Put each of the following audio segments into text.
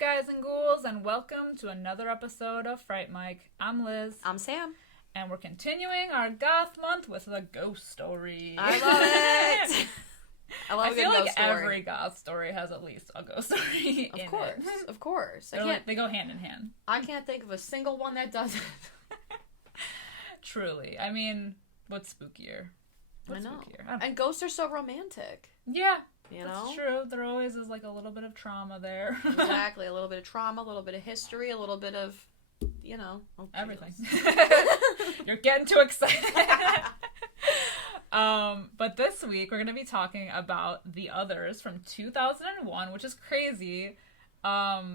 guys and ghouls, and welcome to another episode of Fright Mike. I'm Liz. I'm Sam. And we're continuing our goth month with a ghost story. I love it! I feel like every goth story has at least a ghost story in it. Of course. They go hand in hand. I can't think of a single one that doesn't. Truly. I mean, what's spookier? I know. And ghosts are so romantic. Yeah. You know? That's true. There always is like a little bit of trauma there. Exactly. A little bit of trauma, a little bit of history, a little bit of, you know. Everything. You're getting too excited. But this week we're going to be talking about The Others from 2001, which is crazy. I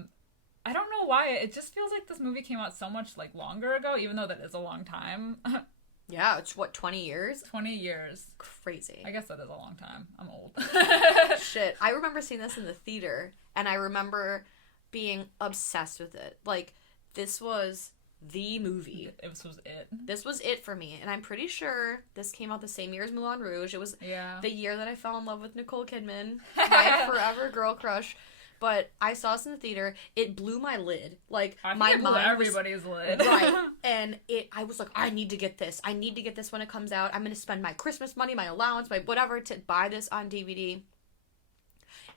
don't know why. It just feels like this movie came out so much like longer ago, even though that is a long time. Yeah, it's 20 years? 20 years. Crazy. I guess that is a long time. I'm old. Shit. I remember seeing this in the theater, and I remember being obsessed with it. Like, this was the movie. This was it. This was it for me, and I'm pretty sure this came out the same year as Moulin Rouge. It was the year that I fell in love with Nicole Kidman, my forever girl crush. But I saw this in the theater. It blew my lid. Like, my mind everybody's lid. Right. And I was like, I need to get this. I need to get this when it comes out. I'm going to spend my Christmas money, my allowance, my whatever to buy this on DVD.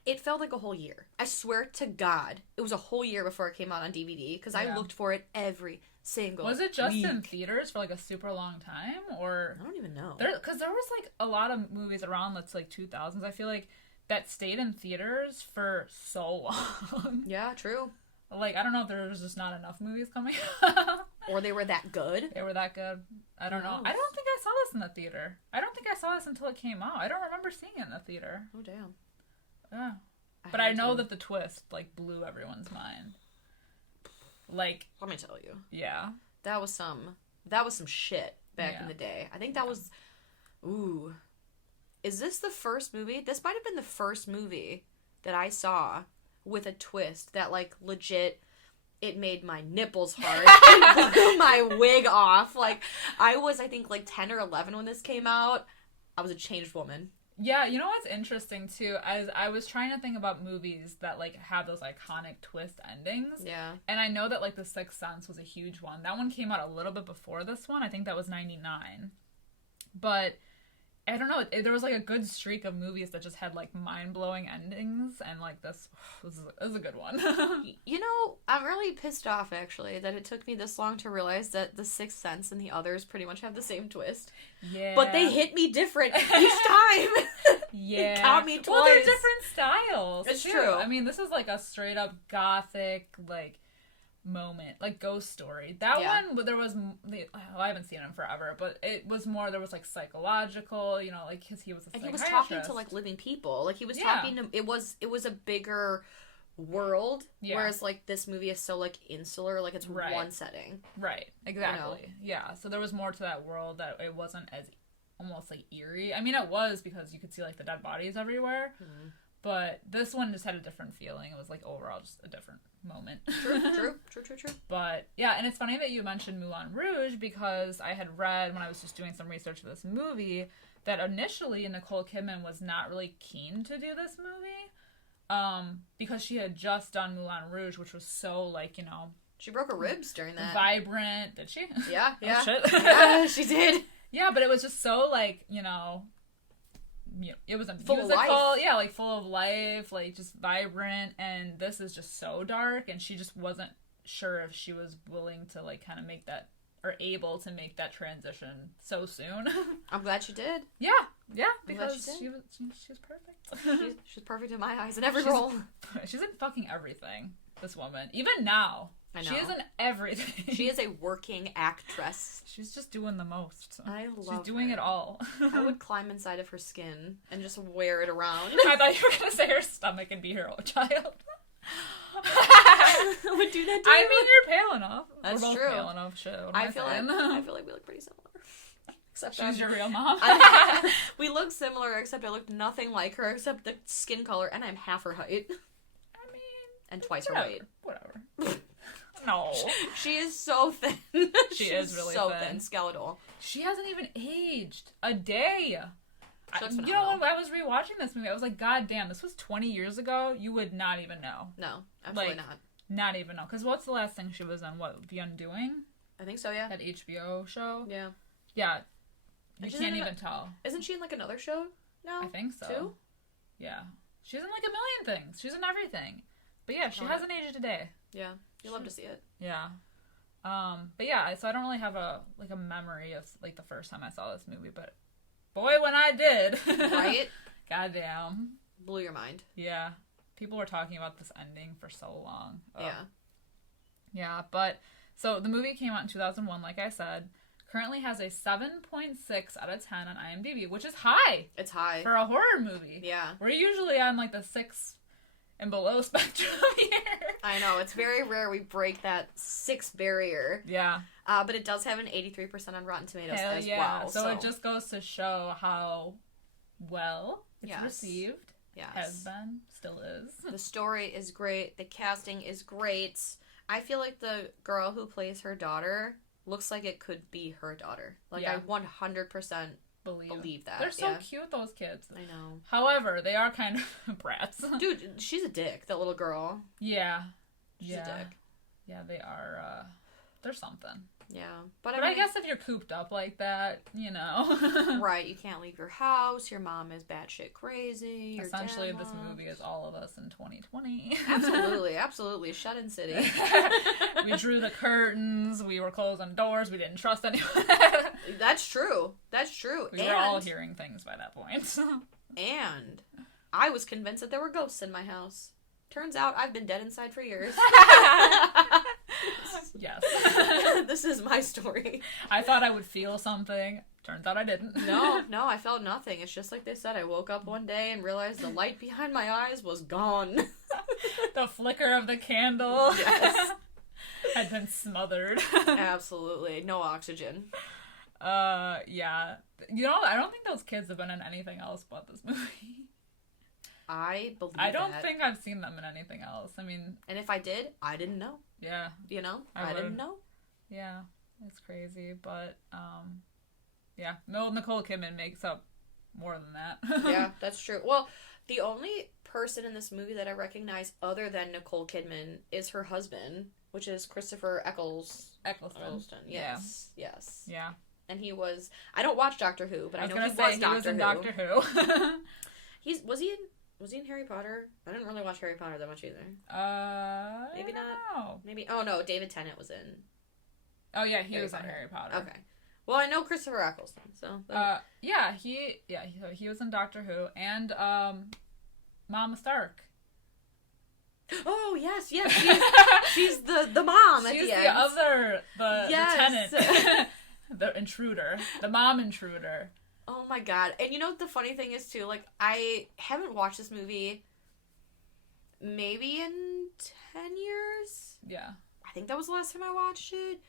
It felt like a whole year. I swear to God, it was a whole year before it came out on DVD because I looked for it every single Was it just week. in theaters for like a super long time? Or I don't even know. Because there was like a lot of movies around that's like 2000s. I feel like that stayed in theaters for so long. Yeah, true. Like, I don't know if there was just not enough movies coming Or they were that good. They were that good. I don't know. I don't think I saw this in the theater. I don't think I saw this until it came out. I don't remember seeing it in the theater. Oh, damn. Yeah. But I know that the twist, like, blew everyone's mind. Like... Let me tell you. Yeah. That was some shit back in the day. I think that was... Ooh... Is this the first movie? This might have been the first movie that I saw with a twist that, like, legit, it made my nipples hard and blew my wig off. Like, I was, I think, like, 10 or 11 when this came out. I was a changed woman. Yeah, you know what's interesting, too? As I was trying to think about movies that, like, have those iconic twist endings. Yeah. And I know that, like, The Sixth Sense was a huge one. That one came out a little bit before this one. I think that was 99. But... I don't know, there was like a good streak of movies that just had like mind-blowing endings, and like this is a good one. You know, I'm really pissed off actually that it took me this long to realize that The Sixth Sense and The Others pretty much have the same twist. Yeah. But they hit me different each time. Yeah. It got me twice. Well, they're different styles. It's too. true. I mean, this is like a straight up gothic, like, moment, like Ghost Story. That one, there was, I haven't seen him forever, but it was more, there was like psychological, you know, like, because he was a psychiatrist. And he was talking to like living people, like he was talking to, it was a bigger world, whereas like this movie is so like insular, like it's one setting. Right, exactly. You know? Yeah, so there was more to that world that it wasn't as almost like eerie. I mean, it was because you could see like the dead bodies everywhere. But this one just had a different feeling. It was, like, overall just a different moment. True. But, yeah, and it's funny that you mentioned Moulin Rouge because I had read, when I was just doing some research for this movie, that initially Nicole Kidman was not really keen to do this movie because she had just done Moulin Rouge, which was so, like, you know... She broke her ribs during that. Vibrant. Did she? Yeah. Oh, shit. Yeah, she did. Yeah, but it was just so, like, you know... it was a full musical, of life. Yeah, like full of life, like just vibrant, and this is just so dark, and she just wasn't sure if she was willing to like kind of make that, or able to make that transition so soon. I'm glad she did. Yeah, because she was perfect. She's perfect in my eyes in every role. She's in fucking everything, this woman. Even now. I know. She is in everything. She is a working actress. She's just doing the most. I love She's doing her. it all. I would climb inside of her skin and just wear it around. I thought you were going to say her stomach and be her own child. I would do that too. I mean, you're pale enough. That's We're both true. pale enough. Shit. I feel like we look pretty similar. Except she's your real mom. We look similar, except I look nothing like her, except the skin color, and I'm half her height. I mean, and twice her weight. Whatever. No. She is so thin. She is really so thin. Skeletal. She hasn't even aged a day. You know, when I was rewatching this movie, I was like, God damn, this was 20 years ago. You would not even know. No, absolutely not. Not even know. Because what's the last thing she was in? What, The Undoing? I think so, yeah. That HBO show? Yeah. Yeah. You can't even tell. Isn't she in, like, another show now? I think so. Too? Yeah. She's in, like, a million things. She's in everything. But yeah, she hasn't aged a day. Yeah. You love to see it. Yeah. But yeah, so I don't really have a memory of, like, the first time I saw this movie, but boy, when I did. Right? Goddamn. Blew your mind. Yeah. People were talking about this ending for so long. Oh. Yeah. Yeah, but, so the movie came out in 2001, like I said. Currently has a 7.6 out of 10 on IMDb, which is high. It's high. For a horror movie. Yeah. We're usually on, like, the 6 and below spectrum here. I know. It's very rare we break that 6 barrier. Yeah. But it does have an 83% on Rotten Tomatoes as well. So it just goes to show how well it's received. Yes. Has been. Still is. The story is great. The casting is great. I feel like the girl who plays her daughter looks like it could be her daughter. Like, I 100% believe that. They're so cute, those kids. I know. However, they are kind of brats. Dude, she's a dick, that little girl. Yeah. She's a dick. Yeah, they are, they're something. Yeah. But I guess if you're cooped up like that, you know. Right, you can't leave your house, your mom is batshit crazy. Your Essentially, this movie is all of us in 2020. Absolutely. Shut-in city. We drew the curtains, we were closing doors, we didn't trust anyone. That's true. We were all hearing things by that point. And I was convinced that there were ghosts in my house. Turns out I've been dead inside for years. Yes. This is my story. I thought I would feel something. Turns out I didn't. No, I felt nothing. It's just like they said. I woke up one day and realized the light behind my eyes was gone. The flicker of the candle. Yes. Had been smothered. Absolutely. No oxygen. Yeah. You know, I don't think those kids have been in anything else but this movie. I believe I don't think I've seen them in anything else. I mean... And if I did, I didn't know. Yeah. You know? I didn't know. Yeah. It's crazy, but, yeah. No, Nicole Kidman makes up more than that. Yeah, that's true. Well, the only person in this movie that I recognize other than Nicole Kidman is her husband, which is Christopher Eccleston. Yes. Yeah. Yes. Yeah. And he was... I don't watch Doctor Who, but I know he was in Doctor Who. Was he in Harry Potter? I didn't really watch Harry Potter that much either. Maybe not. Know. Maybe. Oh no, David Tennant was in. Oh yeah, he was in Harry Potter. Okay. Well, I know Christopher Eccleston, so. He was in Doctor Who and Mama Stark. Oh yes. She's the mom at the end. The tenant, the intruder, the mom intruder. Oh my god. And you know what the funny thing is too? Like, I haven't watched this movie maybe in 10 years? Yeah. I think that was the last time I watched it.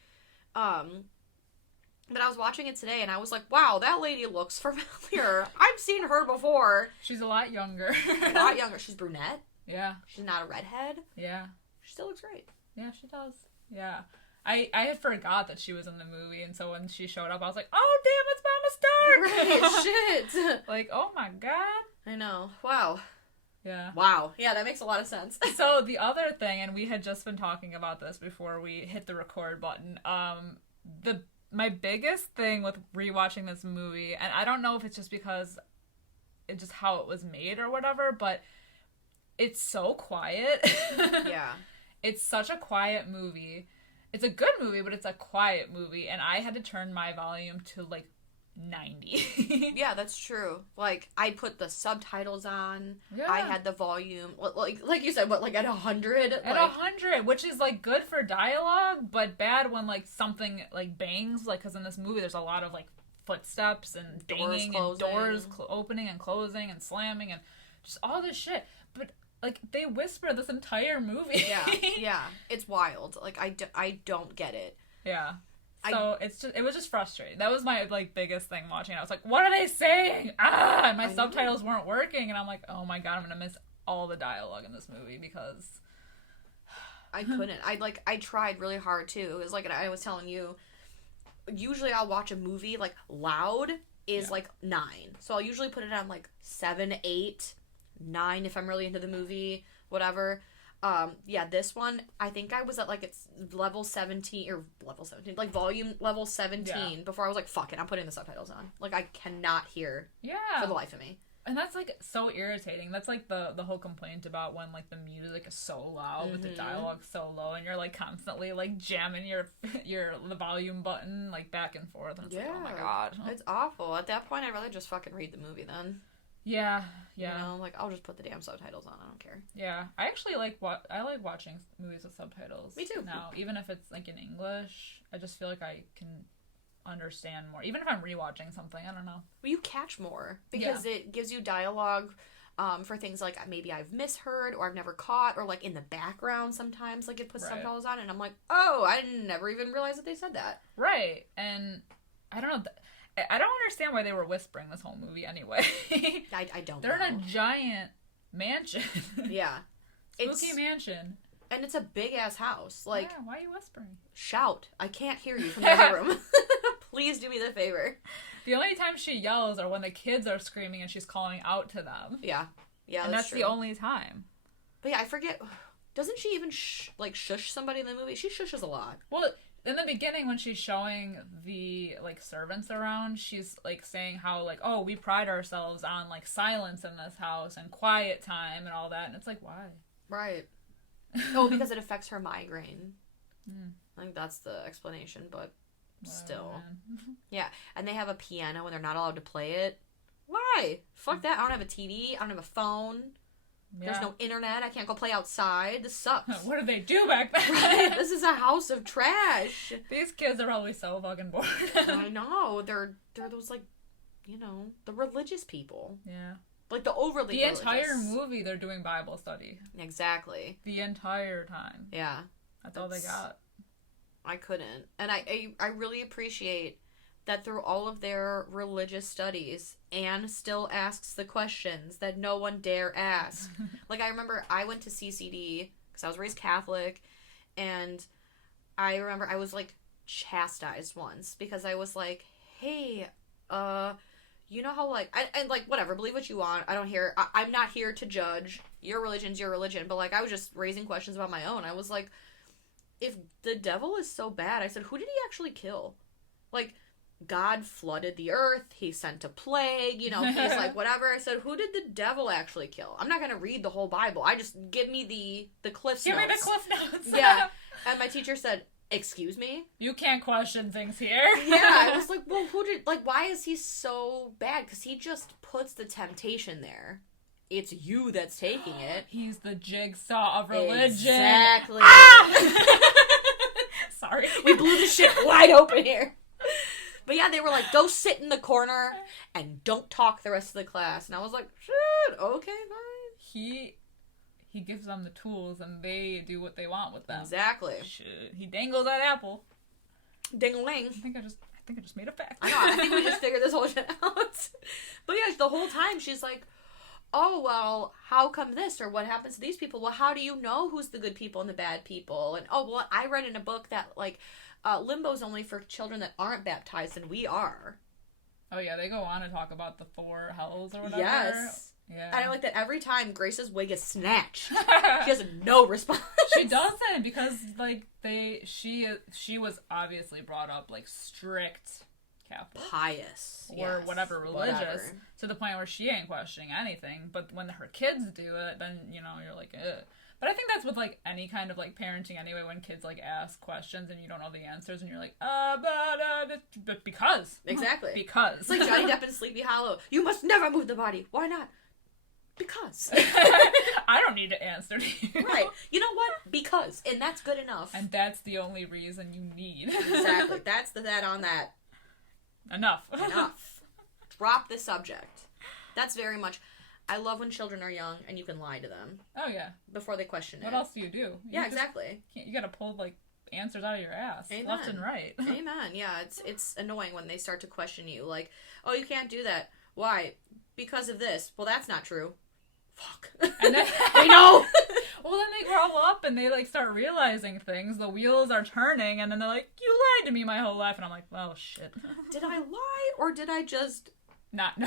But I was watching it today and I was like, wow, that lady looks familiar. I've seen her before. She's a lot younger. She's brunette. Yeah. She's not a redhead. Yeah. She still looks great. Yeah, she does. Yeah. I had forgot that she was in the movie, and so when she showed up, I was like, oh, damn, it's Mama Stark! Right, shit! Like, oh my god. I know. Wow. Yeah. Wow. Yeah, that makes a lot of sense. So, the other thing, and we had just been talking about this before we hit the record button, my biggest thing with rewatching this movie, and I don't know if it's just because it's just how it was made or whatever, but it's so quiet. Yeah. It's such a quiet movie. It's a good movie, but it's a quiet movie, and I had to turn my volume to, like, 90. Yeah, that's true. Like, I put the subtitles on. Yeah. I had the volume, like you said, at 100? At 100, which is, like, good for dialogue, but bad when, like, something, like, bangs, like, because in this movie there's a lot of, like, footsteps and banging and doors opening and closing and slamming and just all this shit. But... like, they whisper this entire movie. Yeah. It's wild. Like, I don't get it. Yeah. So, it was just frustrating. That was my, like, biggest thing watching it. I was like, what are they saying? And my subtitles weren't working, and I'm like, oh my god, I'm gonna miss all the dialogue in this movie, because... I couldn't. I tried really hard, too. It was like, I was telling you, usually I'll watch a movie, like, loud is, like, 9. So I'll usually put it on, like, 7, 8... 9 if I'm really into the movie, whatever. Yeah, this one, I think I was at, like, it's level 17, like, volume level 17, before I was like, fuck it, I'm putting the subtitles on. Like, I cannot hear for the life of me. And that's, like, so irritating. That's, like, the whole complaint about when, like, the music is so loud, with the dialogue so low, and you're, like, constantly, like, jamming the volume button, like, back and forth, and it's like, oh my god. It's awful. At that point, I'd rather just fucking read the movie then. Yeah. You know, like, I'll just put the damn subtitles on. I don't care. Yeah. I actually like watching movies with subtitles. Me too. Now, even if it's, like, in English, I just feel like I can understand more. Even if I'm rewatching something, I don't know. Well, you catch more because it gives you dialogue for things like maybe I've misheard or I've never caught, or, like, in the background sometimes, like, it puts subtitles on and I'm like, oh, I never even realized that they said that. Right. And I don't know. I don't understand why they were whispering this whole movie anyway. I don't They're know. in a giant mansion. Yeah. Spooky mansion. And it's a big-ass house. Like, yeah, why are you whispering? Shout. I can't hear you from the other room. Please do me the favor. The only time she yells are when the kids are screaming and she's calling out to them. Yeah. Yeah, and that's true. the only time. But yeah, I forget. Doesn't she even, shush somebody in the movie? She shushes a lot. Well, in the beginning, when she's showing the, like, servants around, she's, like, saying how, like, oh, we pride ourselves on, like, silence in this house and quiet time and all that. And it's like, why? Right. Oh, because it affects her migraine. I think that's the explanation, but still. Yeah, and they have a piano and they're not allowed to play it. Why? Fuck that. I don't have a TV. I don't have a phone. Yeah. There's no internet. I can't go play outside. This sucks. What did they do back then? Right? This is a house of trash. These kids are probably so fucking bored. I know. They're those, like, you know, the religious people. Yeah. Like the overly religious. Entire movie they're doing Bible study. Exactly. The entire time. Yeah. That's all they got. I couldn't. And I really appreciate that through all of their religious studies, Anne still asks the questions that no one dare ask. Like, I remember I went to CCD because I was raised Catholic, and I remember I was, like, chastised once because I was like, hey, you know how, like, and like, whatever, believe what you want. I'm not here to judge. Your religion's your religion. But, like, I was just raising questions about my own. I was like, if the devil is so bad, I said, who did he actually kill? Like, God flooded the earth. He sent a plague. You know, he's like, whatever. I said, who did the devil actually kill? I'm not going to read the whole Bible. I just, give me the Cliff's Notes. Give me the Cliff Notes. Yeah. And my teacher said, excuse me? You can't question things here. Yeah. I was like, well, why is he so bad? Because he just puts the temptation there. It's you that's taking it. He's the jigsaw of religion. Exactly. Ah! Sorry. We blew the shit wide open here. But yeah, they were like, go sit in the corner and don't talk the rest of the class. And I was like, shit, okay, fine. He gives them the tools and they do what they want with them. Exactly. Shit. He dangles that apple. Ding-a-ling. I think I just made a fact. I know, I think we just figured this whole shit out. But yeah, the whole time she's like, oh, well, how come this? Or what happens to these people? Well, how do you know who's the good people and the bad people? And, oh, well, I read in a book that, like, limbo's only for children that aren't baptized, and we are. Oh, yeah, they go on to talk about the 4 hells or whatever. Yes. Yeah. And I like that every time Grace's wig is snatched. She has no response. She doesn't, because, like, she was obviously brought up, like, strict Catholic. Pious. Or whatever, religious. To the point where she ain't questioning anything. But when her kids do it, then, you know, you're like, ugh. But I think that's with, like, any kind of, like, parenting anyway, when kids, like, ask questions and you don't know the answers and you're like, but because. Exactly. Because. It's like Johnny Depp in Sleepy Hollow. You must never move the body. Why not? Because. I don't need to answer to you. Right. You know what? Because. And that's good enough. And that's the only reason you need. Exactly. That's the that on that. Enough. Drop the subject. That's very much... I love when children are young and you can lie to them. Oh, yeah. Before they question it. What else do you do? Yeah, exactly. You gotta pull, like, answers out of your ass. Amen. Left and right. Amen. Yeah, it's annoying when they start to question you. Like, oh, you can't do that. Why? Because of this. Well, that's not true. Fuck. And then, I know! Well, then they grow up and they, like, start realizing things. The wheels are turning, and then they're like, you lied to me my whole life. And I'm like, oh, shit. Did I lie, or did I just Not no.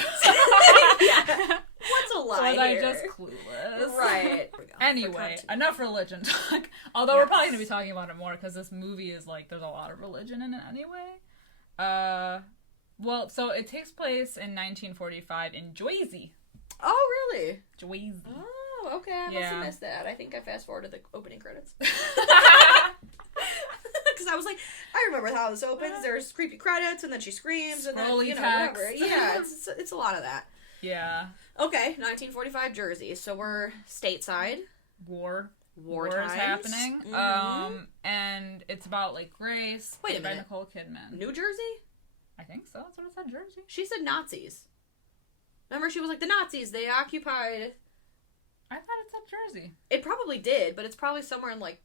Yeah. What's a lie Was I here? just clueless? Right. Anyway, enough religion talk. Although we're probably going to be talking about it more because this movie is like, there's a lot of religion in it anyway. Well, so it takes place in 1945 in Jersey. Oh, really? Jersey. Oh, okay. I must have missed that. I think I fast forwarded the opening credits. Because I was like, I remember how this opens. There's creepy credits, and then she screams, and then, you know, whatever. Yeah, it's a lot of that. Yeah. Okay, 1945 Jersey. So we're stateside. War times. is happening. Mm-hmm. And it's about, like, Grace. Wait a minute. By Nicole Kidman. New Jersey? I think so. That's what it said, Jersey. She said Nazis. Remember, she was like, the Nazis, they occupied... I thought it said Jersey. It probably did, but it's probably somewhere in, like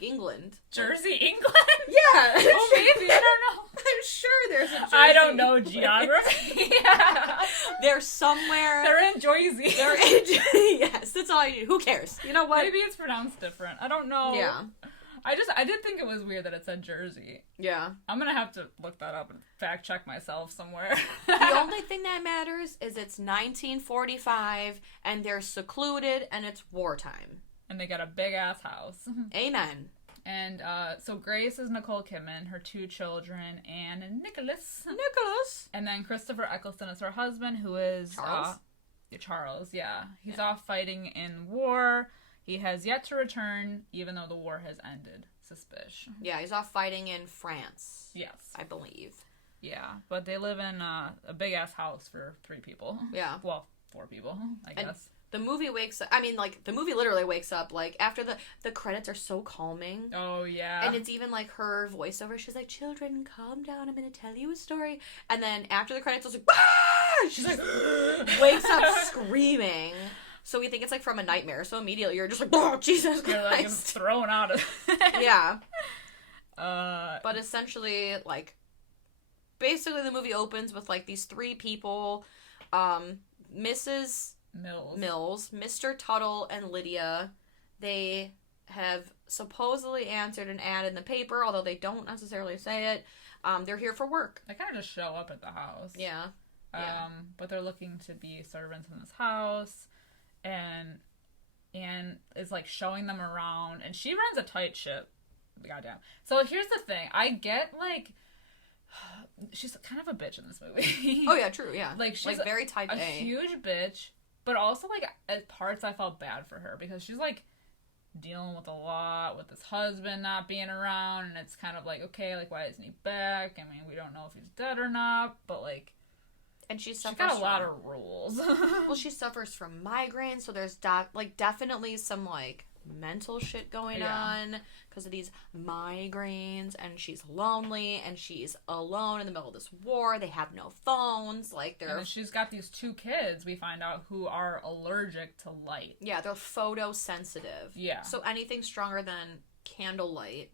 England. Jersey, England? Yeah. Oh, maybe. I don't know. I'm sure there's a Jersey. I don't know geography. They're somewhere. They're in Jersey. Yes, that's all I need. Who cares? You know what? Maybe it's pronounced different. I don't know. Yeah. I did think it was weird that it said Jersey. Yeah. I'm gonna have to look that up and fact check myself somewhere. The only thing that matters is it's 1945 and they're secluded and it's wartime. And they got a big ass house. Amen. And so Grace is Nicole Kidman, her two children, Anne and Nicholas. And then Christopher Eccleston is her husband, who is Charles, yeah. He's off fighting in war. He has yet to return, even though the war has ended. Suspicious. Yeah, he's off fighting in France. Yes. I believe. Yeah, but they live in a big-ass house for 3 people. Yeah. Well, 4 people, I guess. The movie wakes up... I mean, like, the movie literally wakes up, like, after the credits are so calming. Oh, yeah. And it's even, like, her voiceover. She's like, children, calm down. I'm going to tell you a story. And then after the credits, I was like, ah! She's like, wakes up screaming. So we think it's, like, from a nightmare. So immediately you're just like, oh, Jesus Christ. You're, like, thrown out of Yeah. But essentially, like, basically the movie opens with, like, these 3 people. Mrs. Mills, Mr. Tuttle, and Lydia. They have supposedly answered an ad in the paper, although they don't necessarily say it. They're here for work. They kind of just show up at the house. Yeah. But they're looking to be servants in this house. And Anne is, like, showing them around. And she runs a tight ship. Goddamn. So here's the thing. I get, like... She's kind of a bitch in this movie. Oh, yeah, true, yeah. Like, she's like, very type A. Huge bitch. But also, like, at parts I felt bad for her. Because she's, like, dealing with a lot with his husband not being around. And it's kind of like, okay, like, why isn't he back? I mean, we don't know if he's dead or not. But, like... And she's got a lot of rules. Well, she suffers from migraines, so there's definitely some, like, mental shit going on because of these migraines, and she's lonely, and she's alone in the middle of this war. They have no phones, like, and she's got these 2 kids, we find out, who are allergic to light. Yeah, they're photosensitive. Yeah. So anything stronger than candlelight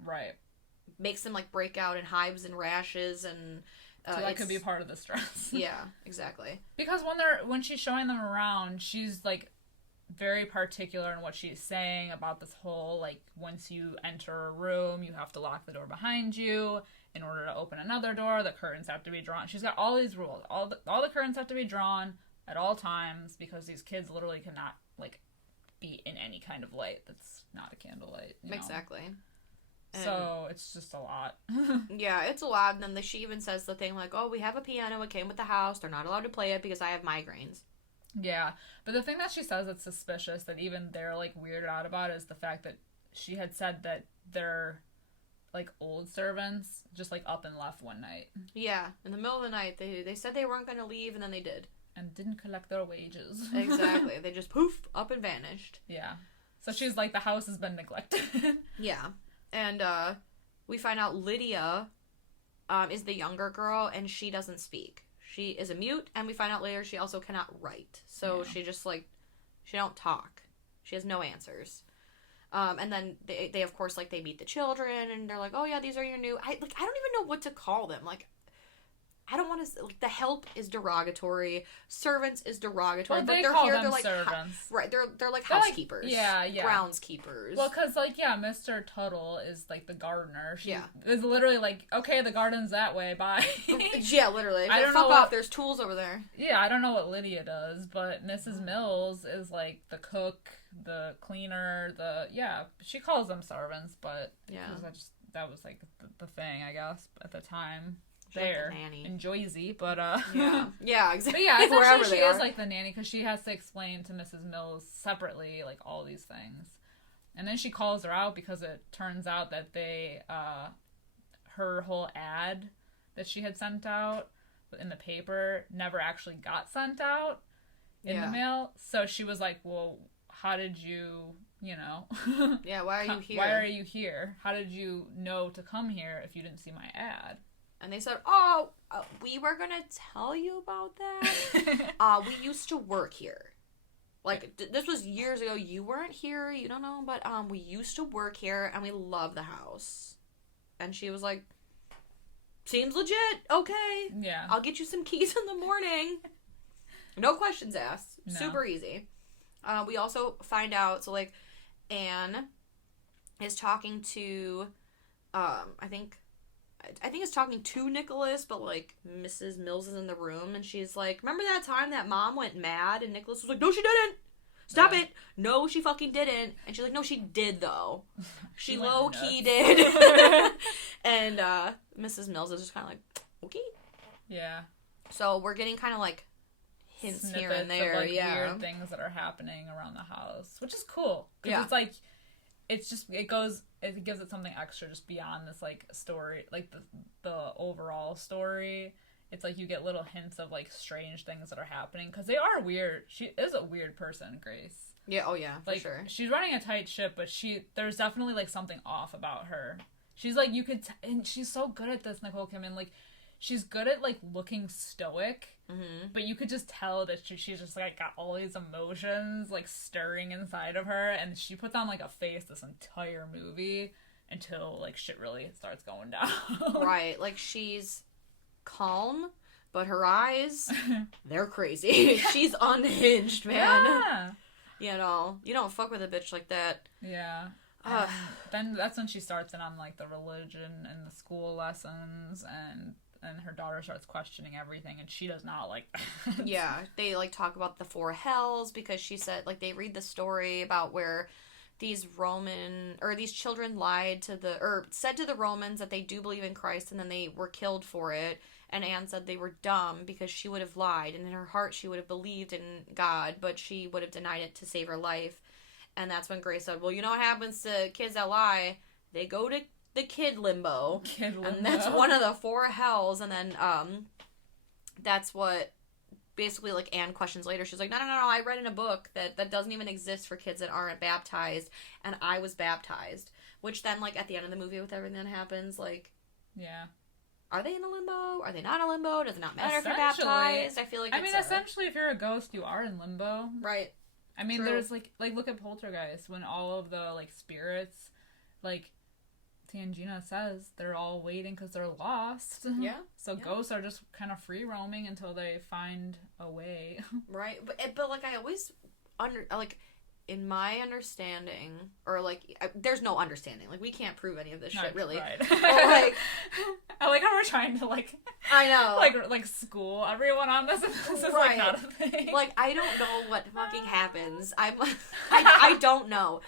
makes them, like, break out in hives and rashes, and... so that could be part of the stress. Yeah, exactly. Because when she's showing them around, she's, like, very particular in what she's saying about this whole, like, once you enter a room, you have to lock the door behind you. In order to open another door, the curtains have to be drawn. She's got all these rules. All the curtains have to be drawn at all times because these kids literally cannot, like, be in any kind of light that's not a candlelight. You know? Exactly. So it's just a lot. Yeah, it's a lot. And then she even says the thing like, oh, we have a piano. It came with the house. They're not allowed to play it because I have migraines. Yeah. But the thing that she says that's suspicious that even they're, like, weirded out about is the fact that she had said that they're, like, old servants just, like, up and left one night. Yeah. In the middle of the night, they said they weren't going to leave, and then they did. And didn't collect their wages. Exactly. They just poof, up and vanished. Yeah. So she's like, the house has been neglected. Yeah. And we find out Lydia is the younger girl, and she doesn't speak. She is a mute, and we find out later she also cannot write. So she just, like, she don't talk. She has no answers. And then they of course, like, they meet the children, and they're like, oh, yeah, these are your new... I don't even know what to call them. Like, I don't want to. Like, the help is derogatory. Servants is derogatory. Well, but they they're call here. them They're like servants. Right. They're like They're housekeepers. Like, yeah. Groundskeepers. Well, because like Mr. Tuttle is like the gardener. She yeah. is literally like, okay, the garden's that way. Bye. Yeah, literally. I don't know. Fuck off. There's tools over there. Yeah, I don't know what Lydia does, but Mrs. Mills is like the cook, the cleaner, she calls them servants, but that was like the thing, I guess, at the time. There like in Jersey, but yeah, exactly. But yeah, essentially she is like the nanny because she has to explain to Mrs. Mills separately like all these things, and then she calls her out because it turns out that her whole ad that she had sent out in the paper never actually got sent out in the mail. So she was like, "Well, how did you?" Yeah, why are you here? Why are you here? How did you know to come here if you didn't see my ad? And they said, we were going to tell you about that. We used to work here. Like, this was years ago. You weren't here. You don't know. But we used to work here, and we love the house. And she was like, seems legit. Okay. Yeah. I'll get you some keys in the morning. No questions asked. No. Super easy. We also find out, so, like, Anne is talking to, I think it's talking to Nicholas, but, like, Mrs. Mills is in the room, and she's like, remember that time that Mom went mad? And Nicholas was like, no, she didn't! Stop it! No, she fucking didn't. And she's like, no, she did, though. She low-key did. And, Mrs. Mills is just kind of like, okay. Yeah. So, we're getting kind of, like, hints snippets here and there, of, like, weird things that are happening around the house, which is cool. Because it's, like, it gives it something extra just beyond this, like, story, like, the overall story. It's like you get little hints of, like, strange things that are happening, because they are weird. She is a weird person, Grace. Yeah, oh yeah, for like, sure. She's running a tight ship, but there's definitely, like, something off about her. She's, like, and she's so good at this, Nicole Kidman, like, she's good at, like, looking stoic, but you could just tell that she's just, like, got all these emotions, like, stirring inside of her, and she puts on, like, a face this entire movie until, like, shit really starts going down. Right, like, she's calm, but her eyes, they're crazy. She's unhinged, man. Yeah. You don't fuck with a bitch like that. Yeah. Then that's when she starts in on, like, the religion and the school lessons, and her daughter starts questioning everything, and she does not like that. Yeah, they, like, talk about the four hells, because she said, like, they read the story about where these children said to the Romans that they do believe in Christ, and then they were killed for it, and Anne said they were dumb because she would have lied, and in her heart she would have believed in God, but she would have denied it to save her life. And that's when Grace said, well, you know what happens to kids that lie? They go to the kid limbo. And that's one of the four hells. And then that's what basically, like, Anne questions later. She's like, no, I read in a book that doesn't even exist for kids that aren't baptized, and I was baptized. Which then, like, at the end of the movie with everything that happens, like... Yeah. Are they in a limbo? Are they not in a limbo? Does it not matter if you're baptized? I feel like essentially, if you're a ghost, you are in limbo. Right. I mean, there's, like, look at Poltergeist, when all of the, like, spirits, like, Tangina says, they're all waiting because they're lost. Yeah. So ghosts are just kind of free roaming until they find a way. Right. But like, I always, in my understanding, or, like, there's no understanding. Like, we can't prove any of this shit, really. Right. But, like... I like how we're trying to, like... I know. Like school everyone on this, and this is, right. like, not a thing. Like, I don't know what fucking happens. I don't know.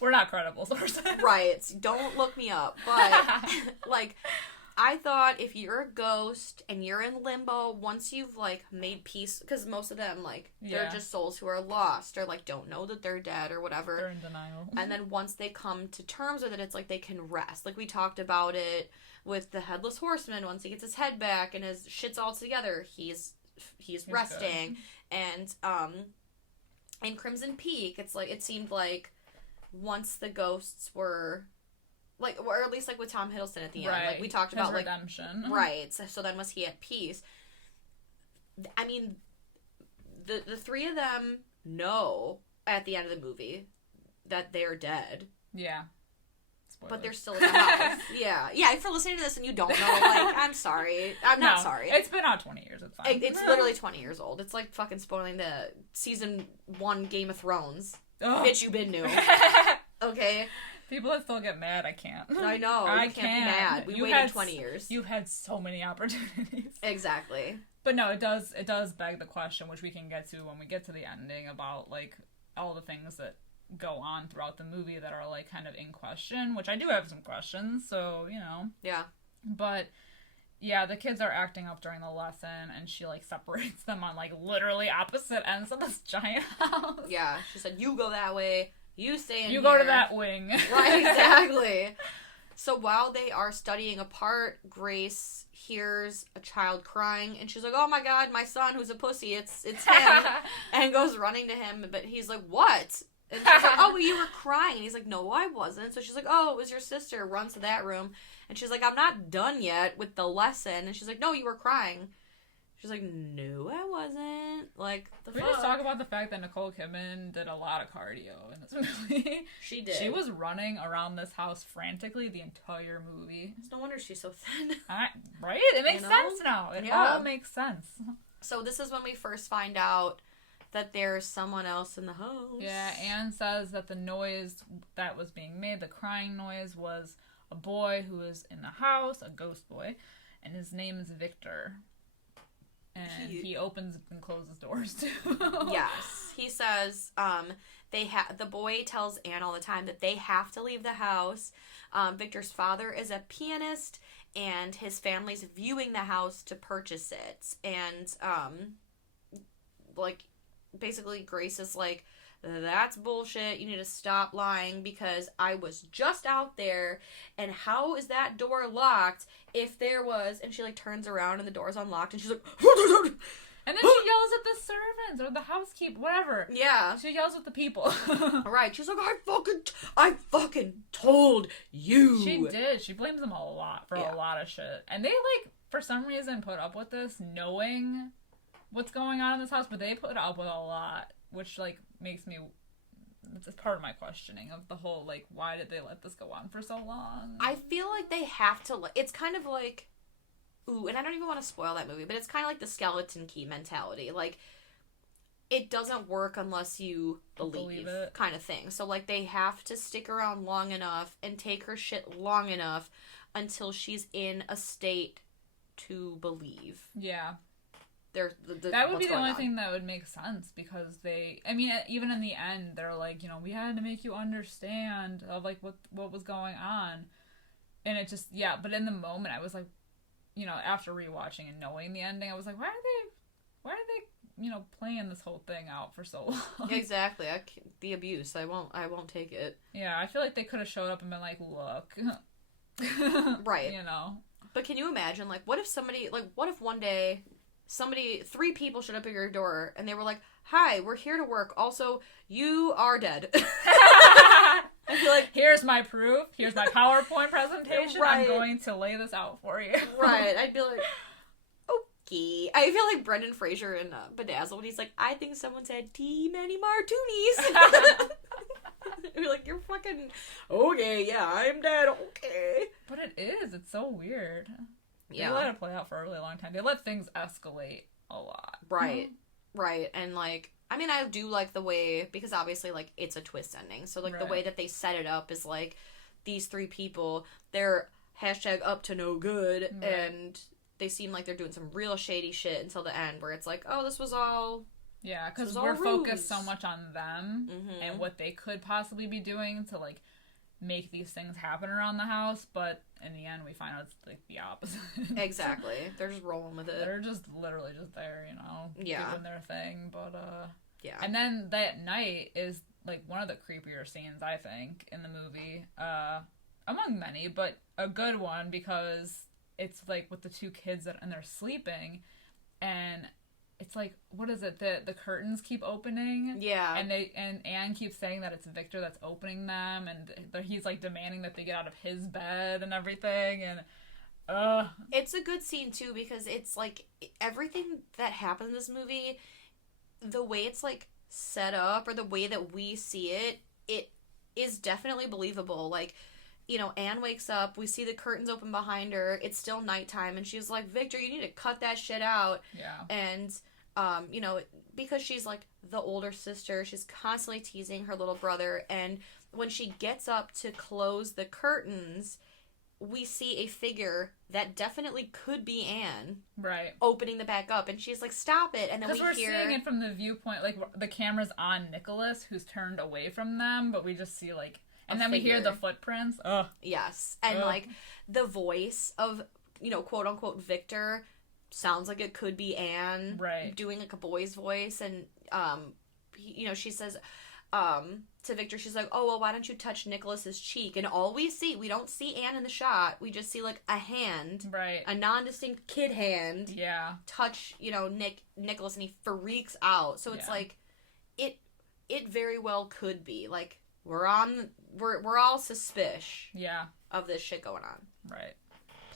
We're not credible sources. Right. Don't look me up. But, like... I thought if you're a ghost and you're in limbo, once you've, like, made peace, because most of them, like, they're just souls who are lost, or, like, don't know that they're dead, or whatever. They're in denial. And then once they come to terms with it, it's like they can rest. Like, we talked about it with the Headless Horseman. Once he gets his head back and his shit's all together, he's resting. Good. And, in Crimson Peak, it's like, it seemed like once the ghosts were... Like, or at least, like, with Tom Hiddleston at the end. Right. Like, we talked about, like... redemption. Right. So then was he at peace? I mean, the three of them know at the end of the movie that they're dead. Yeah. spoilers. But they're still in the house. Yeah. Yeah, if you're listening to this and you don't know, like, I'm sorry. I'm not sorry. It's been out 20 years. It's fine. It's literally 20 years old. It's like fucking spoiling the season 1 Game of Thrones. Ugh. Bitch, you been new. Okay? People that still get mad, I can't. I know. You can't be mad. We waited 20 years. You've had so many opportunities. Exactly. But no, it does beg the question, which we can get to when we get to the ending, about, like, all the things that go on throughout the movie that are, like, kind of in question, which I do have some questions, so, you know. Yeah. But, yeah, the kids are acting up during the lesson, and she, like, separates them on, like, literally opposite ends of this giant house. Yeah, she said, you go that way, you stay in here. You go to that wing. Right, exactly. So while they are studying apart, Grace hears a child crying, and she's like, oh my god, my son who's a pussy, it's him, and goes running to him, but he's like, what? And she's like, oh, well, you were crying. And he's like, no, I wasn't. So she's like, oh, it was your sister. Runs to that room. And she's like, I'm not done yet with the lesson. And she's like, no, you were crying. She's like, no, I wasn't. Like, the fuck? We just talk about the fact that Nicole Kidman did a lot of cardio in this movie. She did. She was running around this house frantically the entire movie. It's no wonder she's so thin. Right? It makes sense now. It all makes sense. So this is when we first find out that there's someone else in the house. Yeah, Anne says that the noise that was being made, the crying noise, was a boy who was in the house, a ghost boy, and his name is Victor. And he opens and closes doors too. Yes. He says the boy tells Anne all the time that they have to leave the house. Victor's father is a pianist, and his family's viewing the house to purchase it. And like, basically Grace is like, that's bullshit. You need to stop lying, because I was just out there, and how is that door locked if there was... And she, like, turns around and the door's unlocked, and she's like... And then she yells at the servants or the housekeeper, whatever. Yeah. She yells at the people. Right. She's like, I fucking told you. She did. She blames them a lot for a lot of shit. And they, like, for some reason put up with this knowing what's going on in this house, but they put up with a lot, which, like, makes me... It's part of my questioning of the whole, like, why did they let this go on for so long? I feel like they have to... It's kind of like... Ooh, and I don't even want to spoil that movie, but it's kind of like the skeleton key mentality. Like, it doesn't work unless you believe it, kind of thing. So, like, they have to stick around long enough and take her shit long enough until she's in a state to believe. Yeah. That would be the only thing that would make sense, because even in the end, they're like, you know, we had to make you understand of, like, what was going on. And it just, but in the moment, I was like, you know, after rewatching and knowing the ending, I was like, why are they, you know, playing this whole thing out for so long? Exactly. The abuse. I won't take it. Yeah, I feel like they could have showed up and been like, look. Right. You know. But can you imagine, like, what if one day 3 people showed up at your door and they were like, hi, we're here to work. Also, you are dead. I feel like, here's my proof. Here's my PowerPoint presentation. Right. I'm going to lay this out for you. Right. I'd be like, okay. I feel like Brendan Fraser in Bedazzled. He's like, I think someone said too many martinis. You're like, you're fucking, okay, yeah, I'm dead, okay. But it is. It's so weird. Yeah. They let it play out for a really long time. They let things escalate a lot. Right. Right. And, like, I mean, I do like the way, because obviously, like, it's a twist ending. So, like, the way that they set it up is, like, these 3 people, they're #up to no good, and they seem like they're doing some real shady shit until the end, where it's like, oh, this was all... Yeah, because we're focused so much on them and what they could possibly be doing to, like, make these things happen around the house, but in the end we find out it's, like, the opposite. Exactly. They're just rolling with it. They're just literally just there, you know, doing their thing, but, yeah. And then that night is, like, one of the creepier scenes, I think, in the movie, among many, but a good one, because it's, like, with the 2 kids and they're sleeping, and it's like, what is it? The curtains keep opening. Yeah. And Anne keeps saying that it's Victor that's opening them, and he's, like, demanding that they get out of his bed and everything, and it's a good scene too, because it's like everything that happens in this movie, the way it's, like, set up, or the way that we see it, it is definitely believable. Like, Anne wakes up. We see the curtains open behind her. It's still nighttime. And she's like, Victor, you need to cut that shit out. Yeah. And, because she's, like, the older sister, she's constantly teasing her little brother. And when she gets up to close the curtains, we see a figure that definitely could be Anne. Right. Opening the back up. And she's like, stop it. And then we hear... Because we're seeing it from the viewpoint, like, the camera's on Nicholas, who's turned away from them, but we just see, like... And then we hear the footprints. Ugh. Yes. And, like, the voice of, quote-unquote Victor sounds like it could be Anne. Right. Doing, like, a boy's voice. And, she says to Victor, she's like, oh, well, why don't you touch Nicholas's cheek? And all we don't see Anne in the shot. We just see, like, a hand. Right. A non-distinct kid hand. Yeah. Touch, Nicholas, and he freaks out. So it's, like, it very well could be, like... We're all suspicious of this shit going on. Right.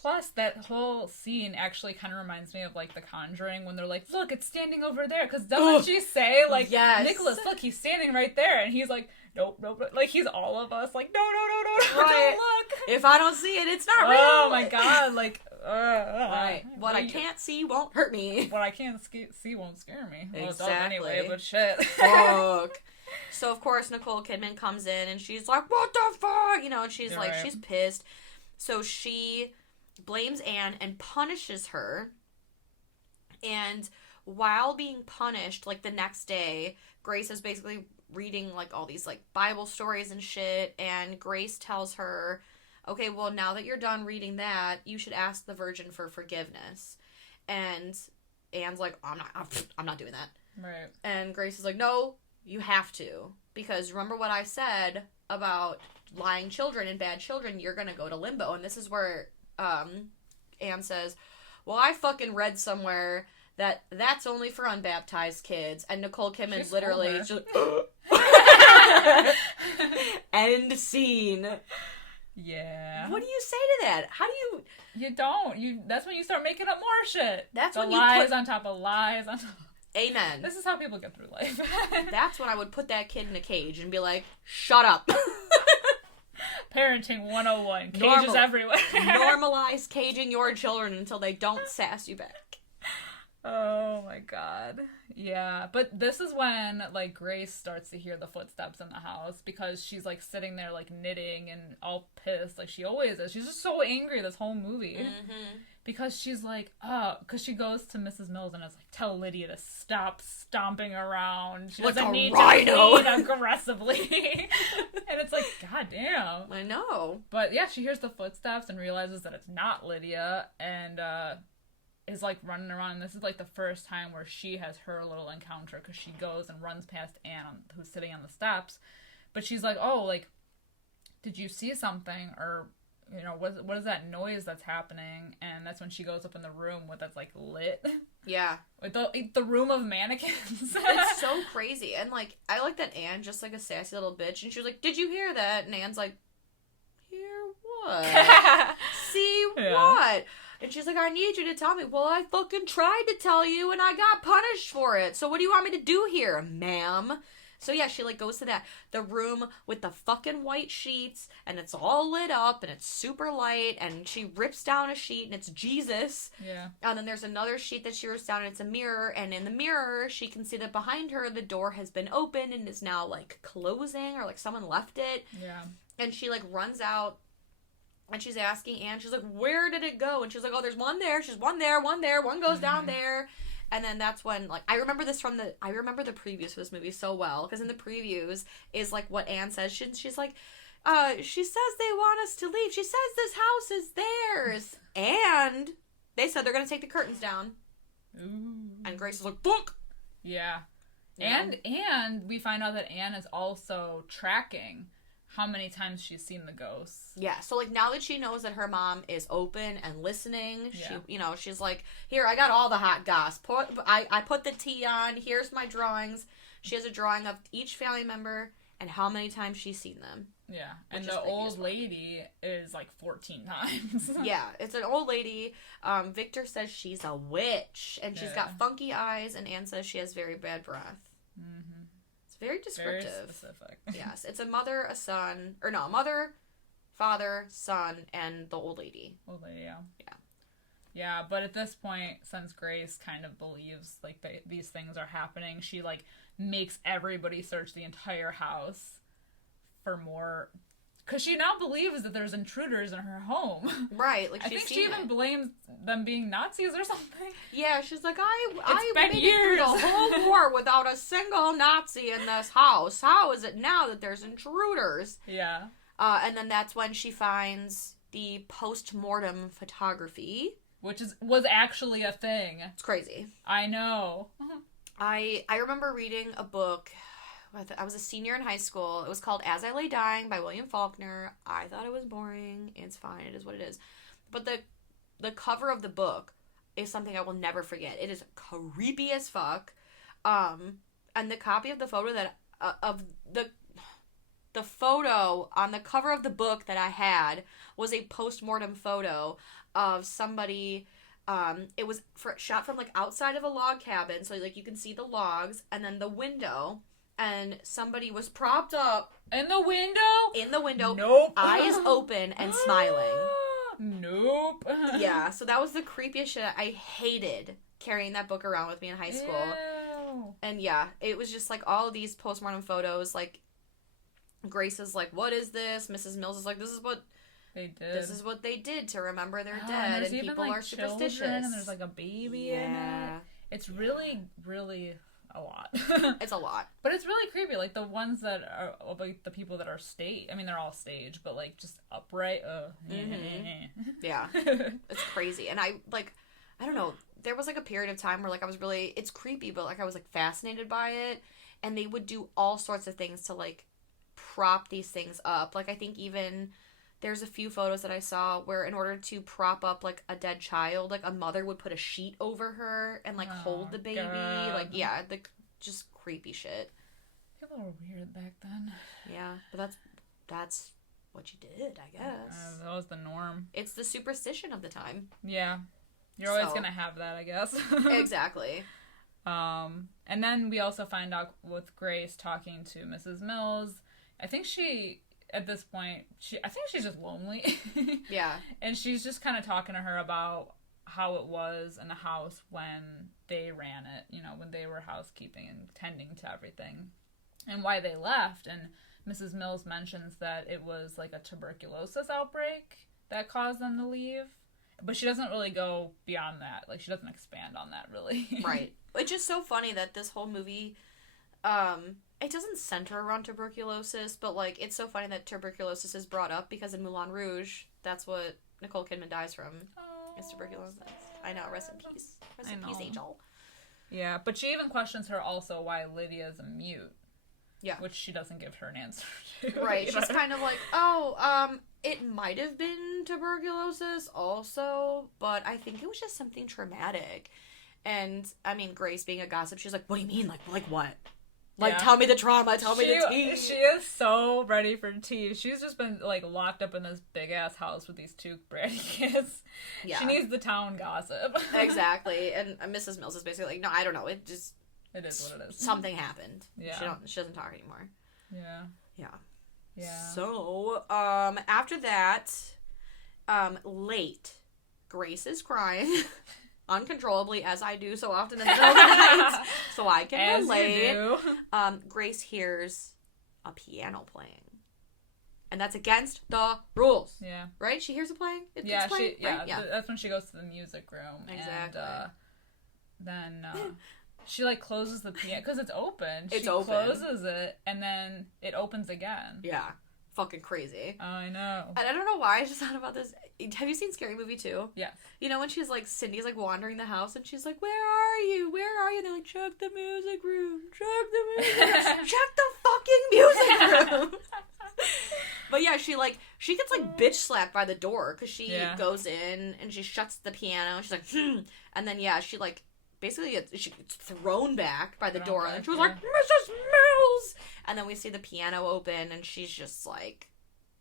Plus, that whole scene actually kind of reminds me of, like, The Conjuring, when they're like, look, it's standing over there. Because doesn't she say, like, yes. Nicholas, look, he's standing right there. And he's like, nope. Like, he's all of us. Like, no, right. don't look. If I don't see it, it's not real. Oh, my God. Like, right. What I can't see won't hurt me. What I can't see won't scare me. Well, exactly. it does anyway, but shit. Fuck. So, of course, Nicole Kidman comes in, and she's like, what the fuck? And she's like, she's pissed. So she blames Anne and punishes her. And while being punished, like, the next day, Grace is basically reading, like, all these, like, Bible stories and shit. And Grace tells her, okay, well, now that you're done reading that, you should ask the Virgin for forgiveness. And Anne's like, I'm not doing that. Right. And Grace is like, no, you have to. Because remember what I said about lying children and bad children, you're going to go to limbo. And this is where Anne says, well, I fucking read somewhere that that's only for unbaptized kids. And Nicole Kidman She's literally just... End scene. Yeah. What do you say to that? How do you... You don't. That's when you start making up more shit. That's the when lies you put... on top of lies on top. Amen. This is how people get through life. That's when I would put that kid in a cage and be like, shut up. Parenting 101. Cages everywhere. Normalize caging your children until they don't sass you back. Oh my God. Yeah. But this is when, like, Grace starts to hear the footsteps in the house because she's, like, sitting there, like, knitting and all pissed. Like, she always is. She's just so angry this whole movie. Mm-hmm. Because she's like, because she goes to Mrs. Mills and is like, tell Lydia to stop stomping around. She doesn't need to clean aggressively. And it's like, God damn. I know. But yeah, she hears the footsteps and realizes that it's not Lydia and is like running around. And this is like the first time where she has her little encounter because she goes and runs past Anne, who's sitting on the steps. But she's like, oh, like, did you see something? Or... what is that noise that's happening? And that's when she goes up in the room that's, like, lit. Yeah. With the room of mannequins. It's so crazy. And, like, I like that Anne, just like a sassy little bitch, and she was like, did you hear that? And Anne's like, hear what? See what? And she's like, I need you to tell me. Well, I fucking tried to tell you, and I got punished for it. So what do you want me to do here, ma'am? So yeah, she, like, goes to the room with the fucking white sheets, and it's all lit up, and it's super light, and she rips down a sheet, and it's Jesus. Yeah. And then there's another sheet that she rips down, and it's a mirror, and in the mirror, she can see that behind her, the door has been opened, and is now, like, closing, or, like, someone left it. Yeah. And she, like, runs out, and she's asking Anne, she's like, where did it go? And she's like, oh, there's one there, she's one there, one goes down there. And then that's when, like, I remember the previews for this movie so well, because in the previews is, like, what Anne says. She's like, she says they want us to leave. She says this house is theirs. And they said they're going to take the curtains down. Ooh. And Grace is like, fuck! Yeah. And we find out that Anne is also tracking how many times she's seen the ghosts. Yeah, so, like, now that she knows that her mom is open and listening, she's like, here, I got all the hot goss. I put the tea on. Here's my drawings. She has a drawing of each family member and how many times she's seen them. Yeah, and the old lady is, like, 14 times. Yeah, it's an old lady. Victor says she's a witch, and she's got funky eyes, and Anne says she has very bad breath. Mm-hmm. Very descriptive. Very specific. Yes. It's a mother, a son, or no, a mother, father, son, and the old lady. Old lady, yeah. Yeah. Yeah, but at this point, since Grace kind of believes, like, these things are happening, she, like, makes everybody search the entire house for more... Because she now believes that there's intruders in her home. Right, like, I think she even blames them being Nazis or something. Yeah, she's like, I been made years. it through the whole war without a single Nazi in this house. How is it now that there's intruders? Yeah. And then that's when she finds the post-mortem photography. Which was actually a thing. It's crazy. I know. I remember reading a book. I was a senior in high school. It was called As I Lay Dying by William Faulkner. I thought it was boring. It's fine. It is what it is. But the cover of the book is something I will never forget. It is creepy as fuck. And the copy of the photo that of the photo on the cover of the book that I had was a post-mortem photo of somebody. It was shot from like outside of a log cabin, so like you can see the logs and then the window, and somebody was propped up in the window. Nope. Eyes open and smiling. Nope. Yeah, so that was the creepiest shit. I hated carrying that book around with me in high school. Ew. And yeah, it was just like all of these postmortem photos. Like, Grace is like, what is this? Mrs. Mills is like, this is what they did to remember their dead, and people like are superstitious. And there's like a baby in it. It's really, really a lot. It's a lot. But it's really creepy. Like, the ones that are, like, the people that are I mean, they're all staged, but, like, just upright. Yeah. It's crazy. And I don't know, there was, like, a period of time where, like, it's creepy, but, like, I was, like, fascinated by it. And they would do all sorts of things to, like, prop these things up. Like, I think even... There's a few photos that I saw where in order to prop up, like, a dead child, like, a mother would put a sheet over her and, like, hold the baby. God. Like, yeah, just creepy shit. People were weird back then. Yeah, but that's what you did, I guess. That was the norm. It's the superstition of the time. Yeah. You're always gonna have that, I guess. Exactly. And then we also find out with Grace talking to Mrs. Mills. I think at this point, I think she's just lonely. Yeah. And she's just kind of talking to her about how it was in the house when they ran it, you know, when they were housekeeping and tending to everything, and why they left. And Mrs. Mills mentions that it was like a tuberculosis outbreak that caused them to leave. But she doesn't really go beyond that. Like, she doesn't expand on that, really. Right. It's just so funny that this whole movie... it doesn't center around tuberculosis, but, like, it's so funny that tuberculosis is brought up because in Moulin Rouge, that's what Nicole Kidman dies from. Oh, is tuberculosis. I know, rest in peace. Rest in peace, Angel. Yeah, but she even questions her also why Lydia's a mute. Yeah. Which she doesn't give her an answer to. Right, she's kind of like, it might have been tuberculosis also, but I think it was just something traumatic. And, I mean, Grace being a gossip, she's like, what do you mean? Like what? Like, tell me the trauma, tell me the tea. She is so ready for tea. She's just been, like, locked up in this big-ass house with these two bratty kids. Yeah. She needs the town gossip. Exactly. And Mrs. Mills is basically like, no, I don't know. It is what it is. Something happened. Yeah. She doesn't talk anymore. Yeah. Yeah. Yeah. So, after that, late, Grace is crying. Uncontrollably, as I do so often in the middle of the night, so I can relate. You do. Grace hears a piano playing, and that's against the rules. Yeah, right. She hears it playing. It's playing, right? That's when she goes to the music room. Exactly. And then she like closes the piano because it's open. She closes it, and then it opens again. Yeah. Fucking crazy. Oh, I know. And I don't know why I just thought about this. Have you seen Scary Movie 2? Yeah. You know when she's like, Cindy's like wandering the house and she's like, where are you? Where are you? And they're like, check the music room. Check the music room. Check the fucking music room. But yeah, she gets like bitch slapped by the door because she goes in and she shuts the piano. And she's like, And then she like, basically she gets thrown back by the door. And she was like, Mrs. Mills! And then we see the piano open and she's just like,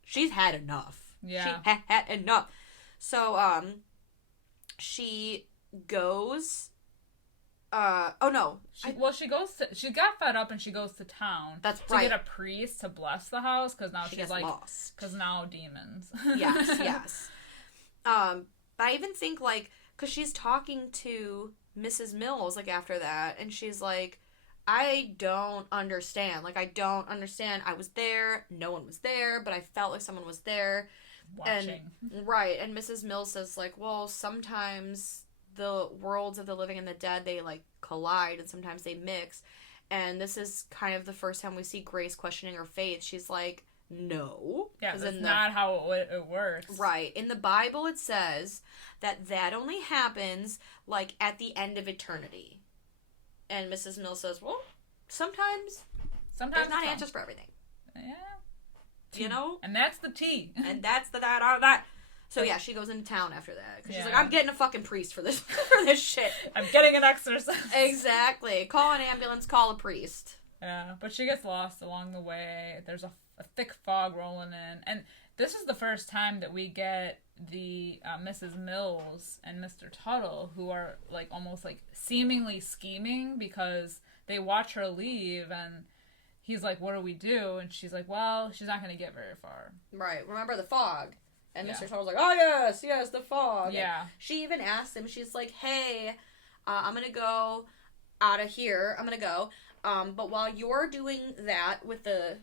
she's had enough. Yeah. She had enough. So, she goes Oh no. She got fed up and she goes to town. That's to right. get a priest to bless the house because now she's like lost. Because now demons. Yes. But I even think like because she's talking to Mrs. Mills like after that, and she's like, I don't understand. Like I don't understand. I was there. No one was there, but I felt like someone was there. Watching. And Mrs. Mills says like, well, sometimes the worlds of the living and the dead, they like collide and sometimes they mix, and this is kind of the first time we see Grace questioning her faith. She's like, no, that's not how it works. Right. In the Bible it says that only happens like at the end of eternity. And Mrs. Mills says, well, sometimes there's not answers for everything. Yeah. You know? And that's the tea. And that's that. So yeah, she goes into town after that. Because she's like, I'm getting a fucking priest for this shit. I'm getting an exorcist. Exactly. Call an ambulance, call a priest. Yeah, but she gets lost along the way. There's a thick fog rolling in. And this is the first time that we get the Mrs. Mills and Mr. Tuttle, who are like almost like seemingly scheming because they watch her leave and he's like, what do we do? And she's like, well, she's not going to get very far. Right. Remember the fog. And Mr. Tuttle's like, oh, yes, the fog. Yeah. And she even asks him, she's like, hey, I'm going to go out of here. I'm going to go. But while you're doing that with the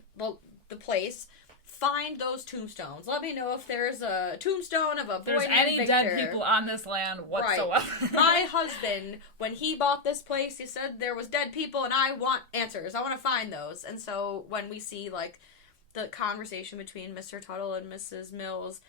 place, find those tombstones. Let me know if there's a tombstone of a boy named Victor. There's any dead people on this land whatsoever. Right. My husband, when he bought this place, he said there was dead people and I want answers. I want to find those. And so when we see, like, the conversation between Mr. Tuttle and Mrs. Mills,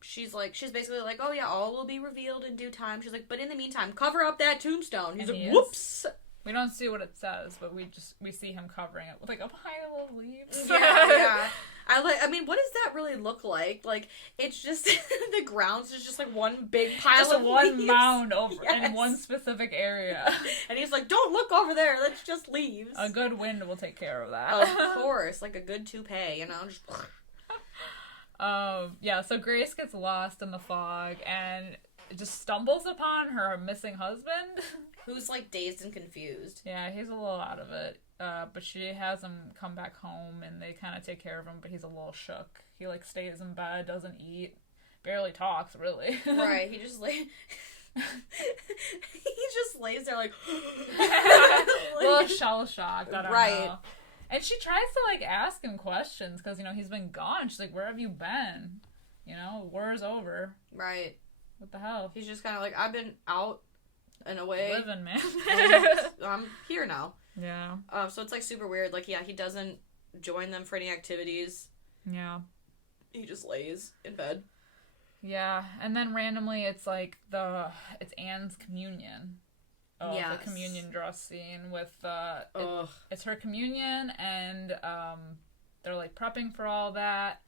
she's basically like, oh yeah, all will be revealed in due time. She's like, but in the meantime, cover up that tombstone. He's like, whoops. We don't see what it says, but we see him covering it with like a pile of leaves. Yeah. I mean, what does that really look like? Like, it's just the grounds is just like one big pile of one leaves. Mound over in one specific area. And he's like, don't look over there. That's just leaves. A good wind will take care of that. Of course, like a good toupee, you know. Just... So Grace gets lost in the fog and just stumbles upon her missing husband. Who's, like, dazed and confused. Yeah, he's a little out of it. But she has him come back home, and they kind of take care of him, but he's a little shook. He, like, stays in bed, doesn't eat, barely talks, really. Right, he just, like... he just lays there, like... a little shell-shocked, I don't know. And she tries to, like, ask him questions, because, you know, he's been gone. She's like, where have you been? You know, war's over. Right. What the hell? He's just kind of like, I've been out and away. Living, man. I'm here now. Yeah. So it's like super weird. Like, yeah, he doesn't join them for any activities. Yeah. He just lays in bed. Yeah, and then randomly it's like it's Anne's communion. The communion dress scene with it's her communion, and they're like prepping for all that.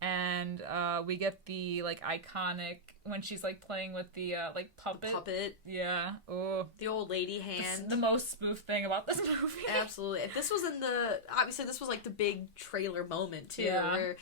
And we get the like iconic when she's like playing with the like puppet. The puppet. Yeah. Oh. The old lady hand. The most spoof thing about this movie. Absolutely. This was obviously this was like the big trailer moment too, where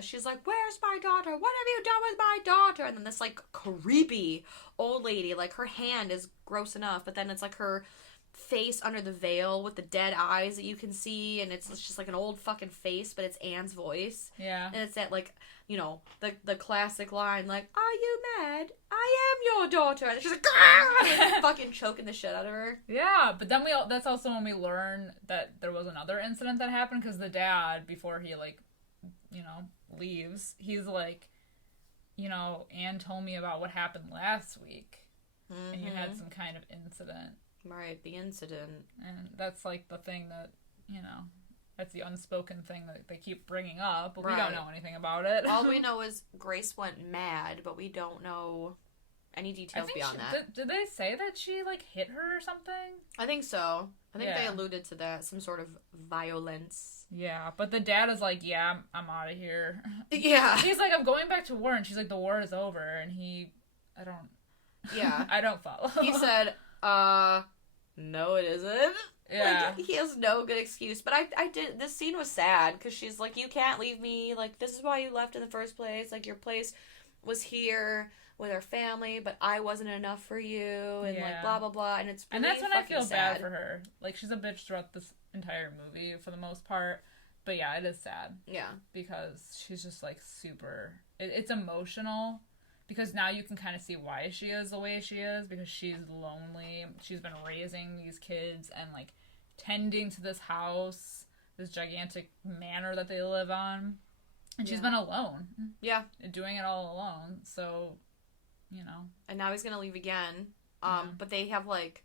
she's like, where's my daughter? What have you done with my daughter? And then this like creepy old lady, like her hand is gross enough, but then it's like her face under the veil with the dead eyes that you can see, and it's just like an old fucking face, but it's Anne's voice. Yeah. And it's that, like, you know, the classic line, like, are you mad? I am your daughter. And she's like, like fucking choking the shit out of her. Yeah, but then that's also when we learn that there was another incident that happened, because the dad, before he, like, you know, leaves, he's like, you know, Anne told me about what happened last week, and you had some kind of incident. Right, the incident. And that's, like, the thing that, you know, that's the unspoken thing that they keep bringing up, but we don't know anything about it. All we know is Grace went mad, but we don't know any details beyond that. Did they say that she, like, hit her or something? I think so. I think they alluded to that, some sort of violence. Yeah, but the dad is like, yeah, I'm out of here. Yeah. He's like, I'm going back to war, and she's like, the war is over, and I don't follow. He said, no it isn't. Yeah. Like, he has no good excuse. But this scene was sad, because she's like, you can't leave me, like, this is why you left in the first place, like, your place was here, with our family, but I wasn't enough for you, and like blah blah blah, and it's really and that's when I feel sad. bad for her. Like, she's a bitch throughout this entire movie for the most part, but yeah, it is sad. Yeah, because she's just like super. It's emotional because now you can kind of see why she is the way she is, because she's lonely. She's been raising these kids and like tending to this house, this gigantic manor that they live on. And she's been alone. Yeah. Doing it all alone. So, you know. And now he's going to leave again. But they have, like,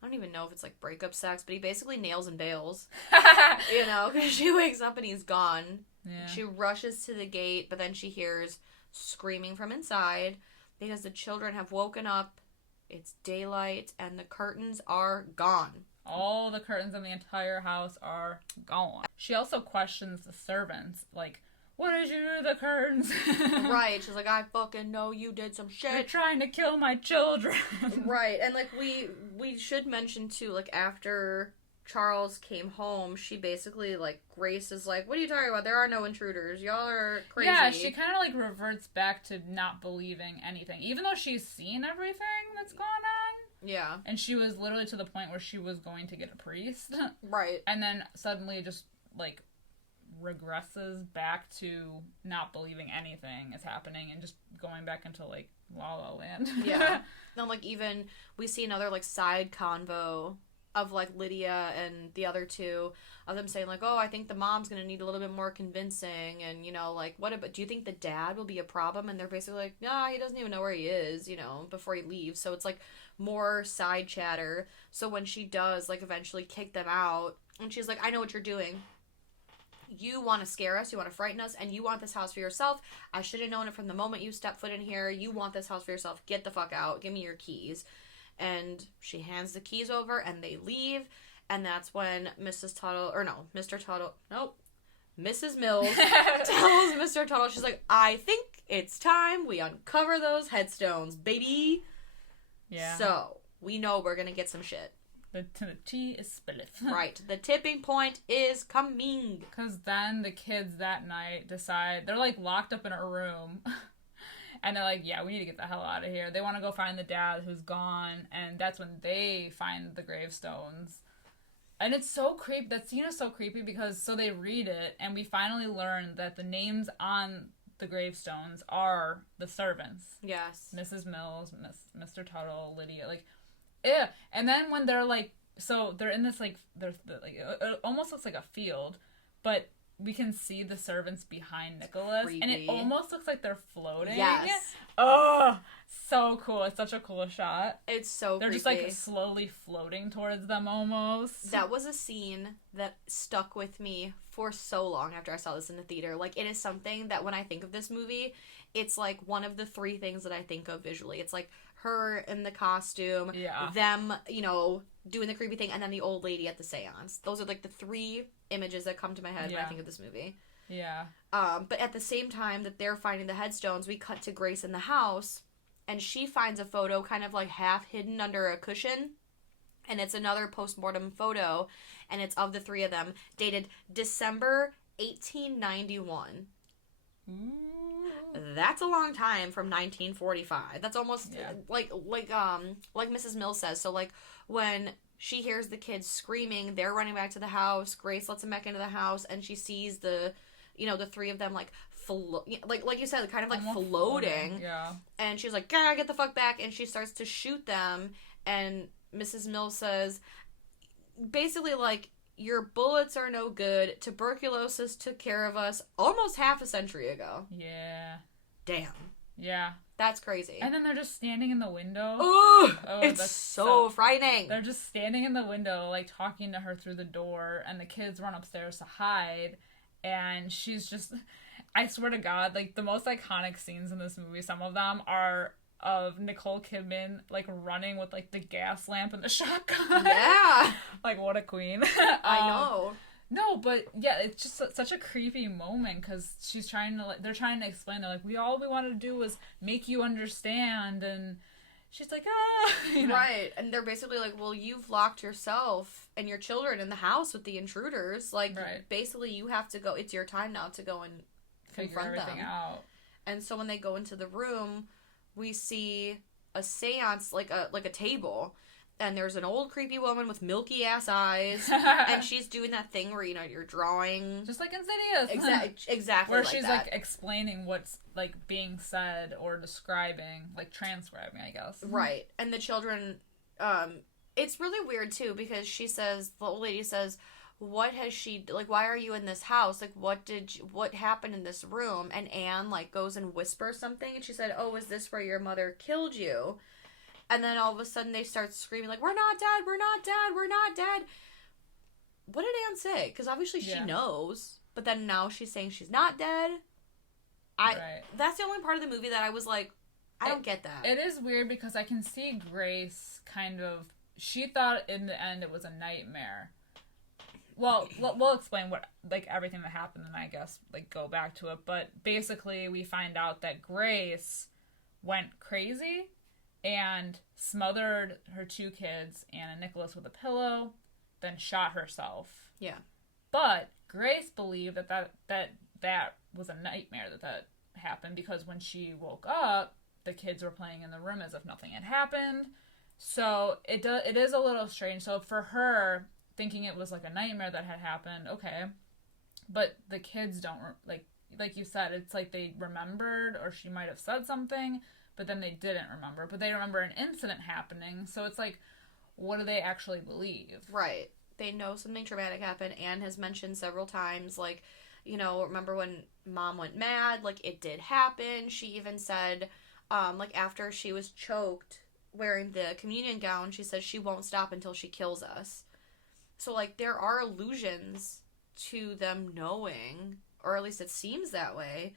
I don't even know if it's, like, breakup sex, but he basically nails and bails. You know, because she wakes up and he's gone. Yeah. She rushes to the gate, but then she hears screaming from inside because the children have woken up. It's daylight, and the curtains are gone. All the curtains in the entire house are gone. She also questions the servants, like, what did you do to the curtains? Right. She's like, I fucking know you did some shit. You're trying to kill my children. Right. And, like, we should mention, too, like, after Charles came home, she basically, like, Grace is like, what are you talking about? There are no intruders. Y'all are crazy. Yeah, she kind of, like, reverts back to not believing anything. Even though she's seen everything that's gone on. Yeah. And she was literally to the point where she was going to get a priest. Right. And then suddenly just, like, regresses back to not believing anything is happening and just going back into like La La Land. Yeah. Then like even we see another like side convo of like Lydia and the other two of them saying like, oh, I think the mom's gonna need a little bit more convincing, and you know like what about, do you think the dad will be a problem? And they're basically like, nah, he doesn't even know where he is, you know, before he leaves. So it's like more side chatter. So when she does like eventually kick them out and she's like, I know what you're doing. You want to scare us, you want to frighten us, and you want this house for yourself. I should have known it from the moment you stepped foot in here. You want this house for yourself. Get the fuck out. Give me your keys. And she hands the keys over, and they leave. And that's when Mrs. Mills tells Mr. Tuttle, she's like, I think it's time we uncover those headstones, baby. Yeah. So, we know we're going to get some shit. The tea is spilled. Right. The tipping point is coming. Because then the kids that night decide, they're like locked up in a room. And they're like, yeah, we need to get the hell out of here. They want to go find the dad who's gone. And that's when they find the gravestones. And it's so creepy. That scene is so creepy because so they read it. And we finally learn that the names on the gravestones are the servants. Yes. Mrs. Mills, Mr. Tuttle, Lydia. Like, yeah, and then when they're like, so they're in this like, they're like, it almost looks like a field, but we can see the servants behind Nicholas, creepy. And it almost looks like they're floating. Yes. Oh, so cool! It's such a cool shot. It's so they're creepy. just like slowly floating towards them almost. That was a scene that stuck with me for so long after I saw this in the theater. Like, it is something that when I think of this movie, it's like one of the three things that I think of visually. It's like her in the costume, them, you know, doing the creepy thing, and then the old lady at the seance. Those are like the three images that come to my head when I think of this movie. Yeah. But at the same time that they're finding the headstones, we cut to Grace in the house, and she finds a photo kind of like half hidden under a cushion, and it's another postmortem photo, and it's of the three of them, dated December 1891. Ooh. That's a long time from 1945. That's almost like Mrs. Mills says. So like when she hears the kids screaming, they're running back to the house. Grace lets them back into the house, and she sees the three of them like like you said, kind of like floating. Yeah. And she's like, "Gotta get the fuck back!" And she starts to shoot them. And Mrs. Mills says, basically like, your bullets are no good. Tuberculosis took care of us almost half a century ago. Yeah. Damn. Yeah. That's crazy. And then they're just standing in the window. Ooh, it's so frightening. They're just standing in the window, like, talking to her through the door, and the kids run upstairs to hide, and she's just... I swear to God, like, the most iconic scenes in this movie, some of them are of Nicole Kidman, like, running with, like, the gas lamp and the shotgun. Yeah. Like, what a queen. I know. No, but, yeah, it's just such a creepy moment, because she's trying to, like, they're trying to explain, they're like, all we wanted to do was make you understand, and she's like, you know. Right, and they're basically like, well, you've locked yourself and your children in the house with the intruders, like, basically you have to go, it's your time now to go and confront everything them. Out. And so when they go into the room we see a seance, like a table, and there's an old creepy woman with milky ass eyes, and she's doing that thing where, you're drawing, just like Insidious. Exactly, where like she's that. like explaining what's like being said or describing, like transcribing, I guess. Right. And the children, it's really weird too, because the old lady says, what has she, like, why are you in this house? Like, what happened in this room? And Anne, like, goes and whispers something, and she said, oh, is this where your mother killed you? And then all of a sudden they start screaming, like, we're not dead, we're not dead, we're not dead. What did Anne say? Because obviously she knows, but then now she's saying she's not dead. That's the only part of the movie that I was like, I don't get that. It is weird because I can see Grace kind of, she thought in the end it was a nightmare. Well, we'll explain what, like, everything that happened and I guess, like, go back to it. But basically we find out that Grace went crazy and smothered her 2 kids, Anne and Nicholas, with a pillow, then shot herself. Yeah. But Grace believed that was a nightmare that happened, because when she woke up, the kids were playing in the room as if nothing had happened. So it is a little strange. So for her, thinking it was like a nightmare that had happened, okay. But the kids don't, like you said, it's like they remembered, or she might have said something, but then they didn't remember. But they remember an incident happening, so it's like, what do they actually believe? Right. They know something traumatic happened. Anne has mentioned several times, like, remember when Mom went mad? Like, it did happen. She even said, like, after she was choked wearing the communion gown, she says she won't stop until she kills us. So, like, there are allusions to them knowing, or at least it seems that way,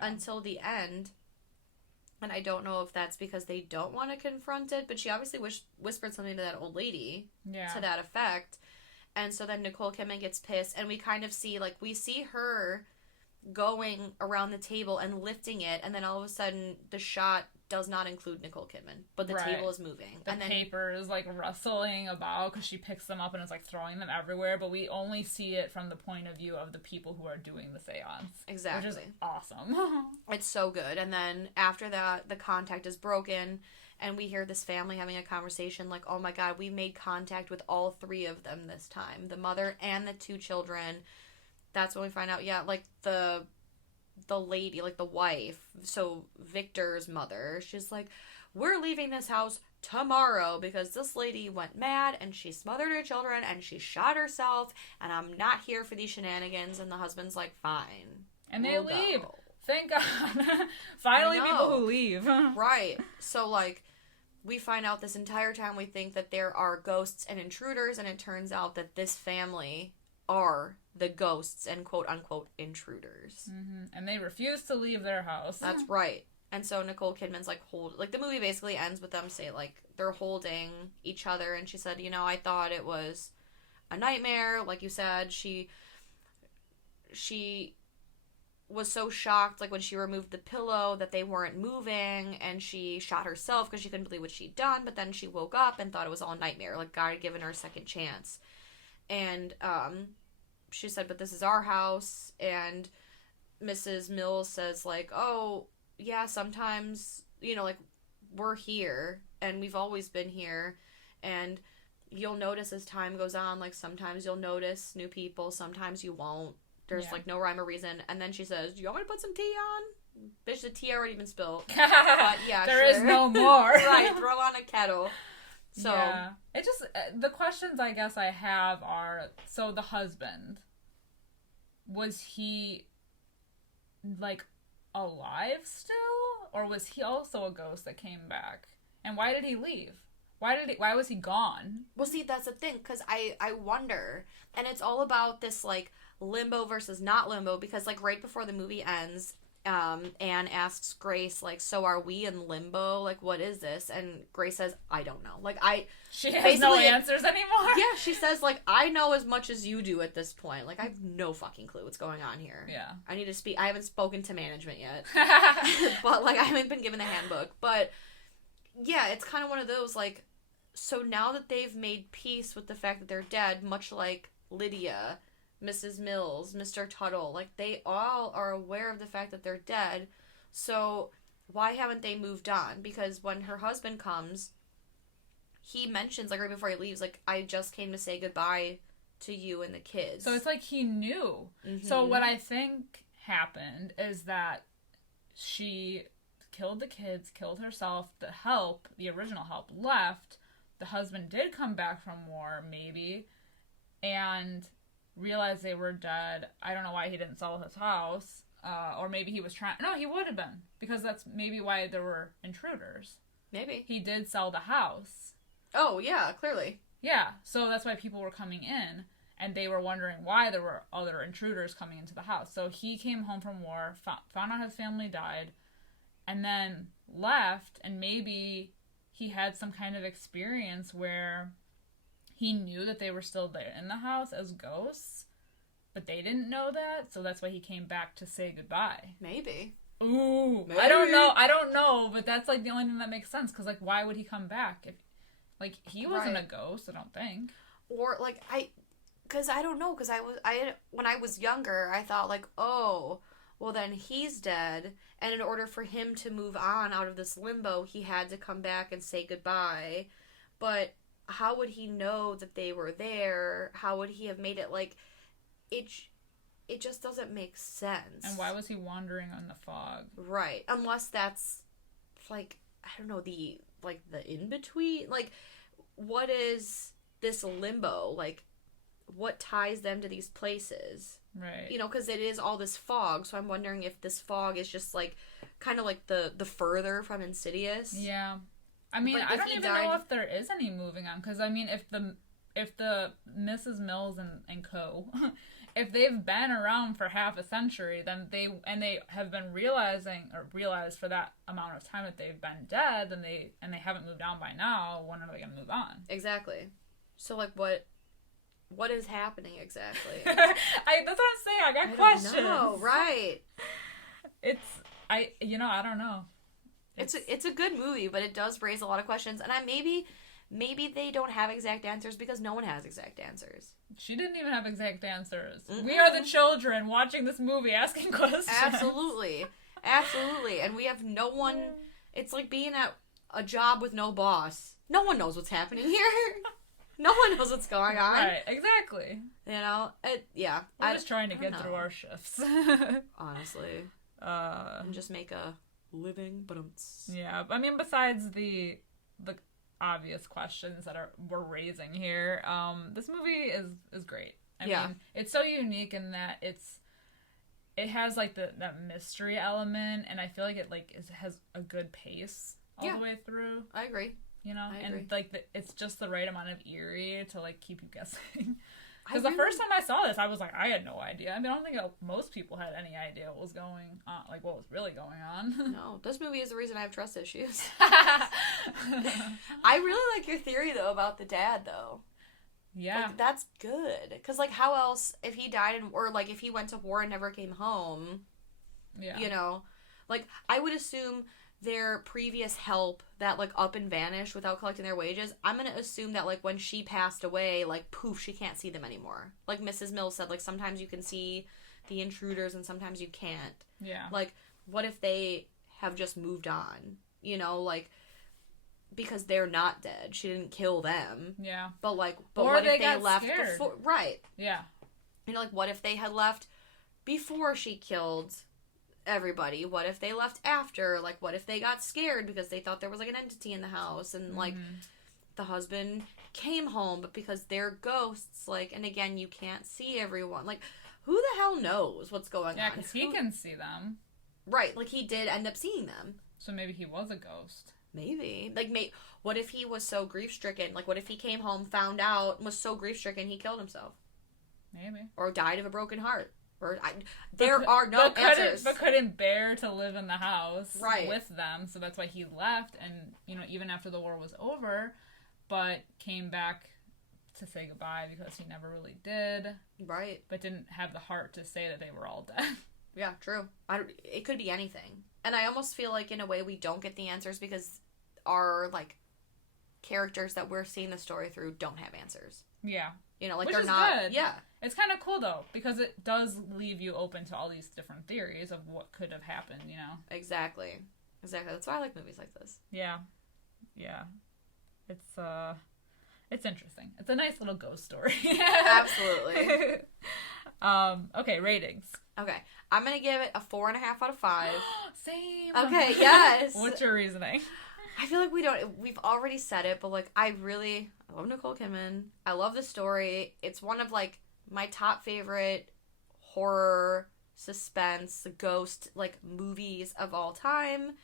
until the end. And I don't know if that's because they don't want to confront it, but she obviously whispered something to that old lady to that effect. And so then Nicole Kidman gets pissed, and we kind of see, like, we see her going around the table and lifting it, and then all of a sudden the shot does not include Nicole Kidman, but the table is moving. The paper is, like, rustling about because she picks them up and is, like, throwing them everywhere, but we only see it from the point of view of the people who are doing the seance. Exactly. Which is awesome. It's so good. And then after that, the contact is broken, and we hear this family having a conversation like, oh my god, we made contact with all 3 of them this time. The mother and the 2 children. That's when we find out, like, the lady, like the wife, so Victor's mother, she's like, we're leaving this house tomorrow because this lady went mad and she smothered her children and she shot herself, and I'm not here for these shenanigans. And the husband's like, fine. And they leave. Go. Thank God. Finally people who leave. Right. So, like, we find out this entire time we think that there are ghosts and intruders, and it turns out that this family are the ghosts and quote-unquote intruders. Mm-hmm. And they refuse to leave their house. That's right. And so Nicole Kidman's like, the movie basically ends with them saying, like, they're holding each other, and she said, I thought it was a nightmare. Like you said, she was so shocked, like, when she removed the pillow that they weren't moving, and she shot herself because she couldn't believe what she'd done, but then she woke up and thought it was all a nightmare, like God had given her a second chance. And she said, but this is our house. And Mrs. Mills says, like, oh, yeah, sometimes, like, we're here, and we've always been here, and you'll notice as time goes on, like, sometimes you'll notice new people, sometimes you won't. There's, like, no rhyme or reason. And then she says, do you want me to put some tea on? Bitch, the tea already been spilled. But, yeah, there is no more. Right, throw on a kettle. So, yeah. It just, the questions I guess I have are, so the husband, was he, like, alive still? Or was he also a ghost that came back? And why did he leave? Why was he gone? Well, see, that's the thing, because I wonder, and it's all about this, like, limbo versus not limbo, because, like, right before the movie ends, Anne asks Grace, like, so are we in limbo? Like, what is this? And Grace says, I don't know. Like, she has no answers anymore? Yeah, she says, like, I know as much as you do at this point. Like, I have no fucking clue what's going on here. Yeah. I haven't spoken to management yet. But, like, I haven't been given the handbook. But, yeah, it's kind of one of those, like, so now that they've made peace with the fact that they're dead, much like Lydia, Mrs. Mills, Mr. Tuttle, like, they all are aware of the fact that they're dead. So why haven't they moved on? Because when her husband comes, he mentions, like, right before he leaves, like, I just came to say goodbye to you and the kids. So it's like he knew. Mm-hmm. So what I think happened is that she killed the kids, killed herself, the original help left, the husband did come back from war, maybe, and realized they were dead. I don't know why he didn't sell his house, or maybe he was trying, no, he would have been, because that's maybe why there were intruders. Maybe. He did sell the house. Oh, yeah, clearly. Yeah, so that's why people were coming in, and they were wondering why there were other intruders coming into the house. So he came home from war, found out his family died, and then left, and maybe he had some kind of experience where he knew that they were still there in the house as ghosts, but they didn't know that, so that's why he came back to say goodbye. Maybe. Ooh, Maybe. I don't know, but that's, like, the only thing that makes sense, because, like, why would he come back? If, like, he wasn't a ghost, I don't think. Or, like, because I don't know, because when I was younger, I thought, like, oh, well, then he's dead, and in order for him to move on out of this limbo, he had to come back and say goodbye. But how would he know that they were there? How would he have made it, like, it just doesn't make sense. And why was he wandering on the fog? Right. Unless that's, like, I don't know, the in-between? Like, what is this limbo? Like, what ties them to these places? Right. You know, because it is all this fog, so I'm wondering if this fog is just, like, kind of like the further from Insidious. Yeah. I mean, I don't even know if there is any moving on, because, I mean, if the Mrs. Mills and co., if they've been around for half a century, then they have been realized for that amount of time that they've been dead, then they haven't moved on by now, when are they going to move on? Exactly. So, like, what is happening exactly? That's what I'm saying. I got questions. No, right. I don't know. It's a good movie, but it does raise a lot of questions, and maybe they don't have exact answers because no one has exact answers. She didn't even have exact answers. Mm-mm. We are the children watching this movie asking questions. Absolutely. Absolutely. And we have no one. It's like being at a job with no boss. No one knows what's happening here. No one knows what's going on. Right, exactly. You know? Yeah. We're just trying to get through our shifts. Honestly. And just make a living, but yeah, I mean, besides the obvious questions that we're raising here, this movie is great. I mean, it's so unique in that it has, like, that mystery element, and I feel like it has a good pace all the way through. I agree. You know, I agree. And like it's just the right amount of eerie to, like, keep you guessing. Because the first time I saw this, I was like, I had no idea. I mean, I don't think most people had any idea what was going on, like, what was really going on. No, this movie is the reason I have trust issues. I really like your theory, though, about the dad, though. Yeah. Like, that's good. Because, like, how else, if he died, or, like, if he went to war and never came home, you know, like, I would assume their previous help that, like, up and vanished without collecting their wages, I'm gonna assume that, like, when she passed away, like, poof, she can't see them anymore. Like Mrs. Mills said, like, sometimes you can see the intruders and sometimes you can't. Yeah. Like, what if they have just moved on? You know, like, because they're not dead. She didn't kill them. Yeah. But, like, or what if they got left scared. before? Right. Yeah. You know, like, what if they had left before she killed everybody? What if they left after? Like, what if they got scared because they thought there was, like, an entity in the house, and like the husband came home, but because they're ghosts, like, and again, you can't see everyone. Like, who the hell knows what's going on? Yeah, because he can see them. Right, like, he did end up seeing them. So maybe he was a ghost. Maybe. Like, what if he was so grief-stricken? Like, what if he came home, found out, was so grief-stricken he killed himself? Maybe. Or died of a broken heart. There are no answers. But couldn't bear to live in the house with them, so that's why he left, and, you know, even after the war was over, but came back to say goodbye because he never really did. Right. But didn't have the heart to say that they were all dead. Yeah, true. It could be anything. And I almost feel like, in a way, we don't get the answers because our, like, characters that we're seeing the story through don't have answers. Yeah. You know, like, which they're is not... good. Yeah. It's kind of cool, though, because it does leave you open to all these different theories of what could have happened, you know? Exactly. Exactly. That's why I like movies like this. Yeah. Yeah. It's interesting. It's a nice little ghost story. Absolutely. Okay, ratings. Okay. I'm going to give it a 4.5 out of 5. Same. Okay, yes. What's your reasoning? I feel like we've already said it, but, like, I love Nicole Kidman. I love the story. It's one of, like, my top favorite horror, suspense, ghost, like, movies of all time.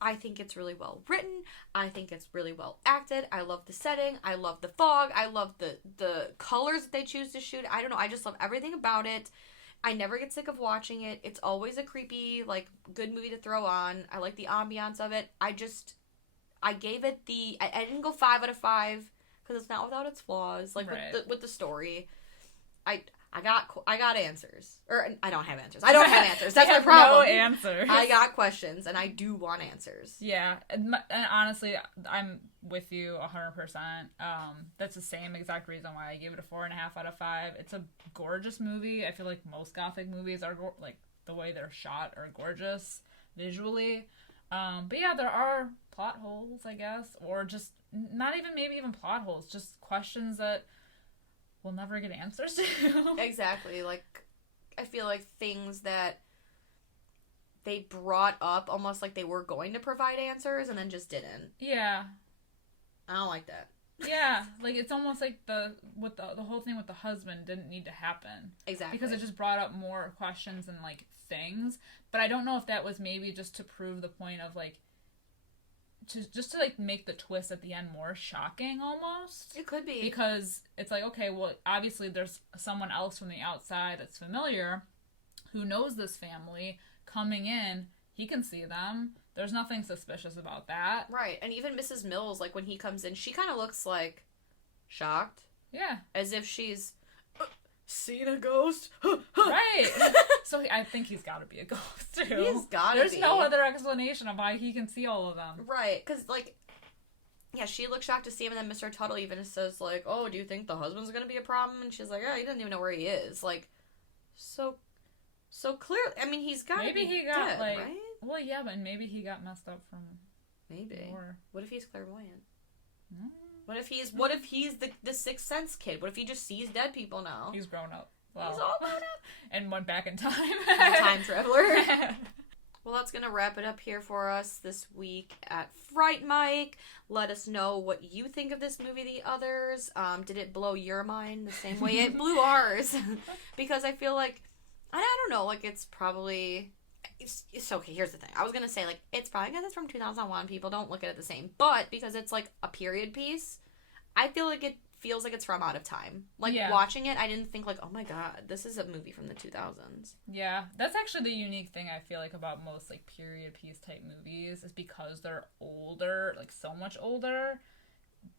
I think it's really well written. I think it's really well acted. I love the setting. I love the fog. I love the colors that they choose to shoot. I don't know. I just love everything about it. I never get sick of watching it. It's always a creepy, like, good movie to throw on. I like the ambiance of it. I gave it I didn't go 5 out of 5 because it's not without its flaws. Like, right. with the story. I got answers. Or, I don't have answers. I don't have answers. That's my problem. No answers. I got questions, and I do want answers. Yeah. And honestly, I'm with you 100%. That's the same exact reason why I gave it a 4.5 out of 5. It's a gorgeous movie. I feel like most Gothic movies are, like, the way they're shot are gorgeous visually. But yeah, there are plot holes, I guess. Or just, not even plot holes. Just questions that we'll never get answers to. Exactly. Like, I feel like things that they brought up almost like they were going to provide answers and then just didn't. Yeah. I don't like that. Yeah. Like, it's almost like the whole thing with the husband didn't need to happen. Exactly. Because it just brought up more questions and, like, things. But I don't know if that was maybe just to prove the point of, like, just to, like, make the twist at the end more shocking, almost. It could be. Because it's like, okay, well, obviously there's someone else from the outside that's familiar who knows this family coming in. He can see them. There's nothing suspicious about that. Right. And even Mrs. Mills, like, when he comes in, she kind of looks, like, shocked. Yeah. As if she's seen a ghost. Right. So I think he's got to be a ghost, too. He's got to be. There's no other explanation of why he can see all of them. Right. Because, like, yeah, she looks shocked to see him, and then Mr. Tuttle even says, like, oh, do you think the husband's going to be a problem? And she's like, oh, he doesn't even know where he is. Like, so clearly, I mean, he's got to be he got, dead, like, right? Well, yeah, but maybe he got messed up from Maybe. War. What if he's clairvoyant? Mm. What if he's the Sixth Sense kid? What if he just sees dead people now? He's grown up. Well, he's all grown up. And went back in time. Time traveler. Well, that's going to wrap it up here for us this week at Fright Mike. Let us know what you think of this movie, The Others. Did it blow your mind the same way it blew ours? Because I feel like, I don't know, like, it's probably... It's okay, here's the thing. I was going to say, like, it's probably because it's from 2001. People don't look at it the same. But because it's, like, a period piece, I feel like it feels like it's from out of time. Like, watching it, I didn't think, like, oh my god, this is a movie from the 2000s. Yeah, that's actually the unique thing I feel like about most, like, period piece type movies is because they're older, like, so much older.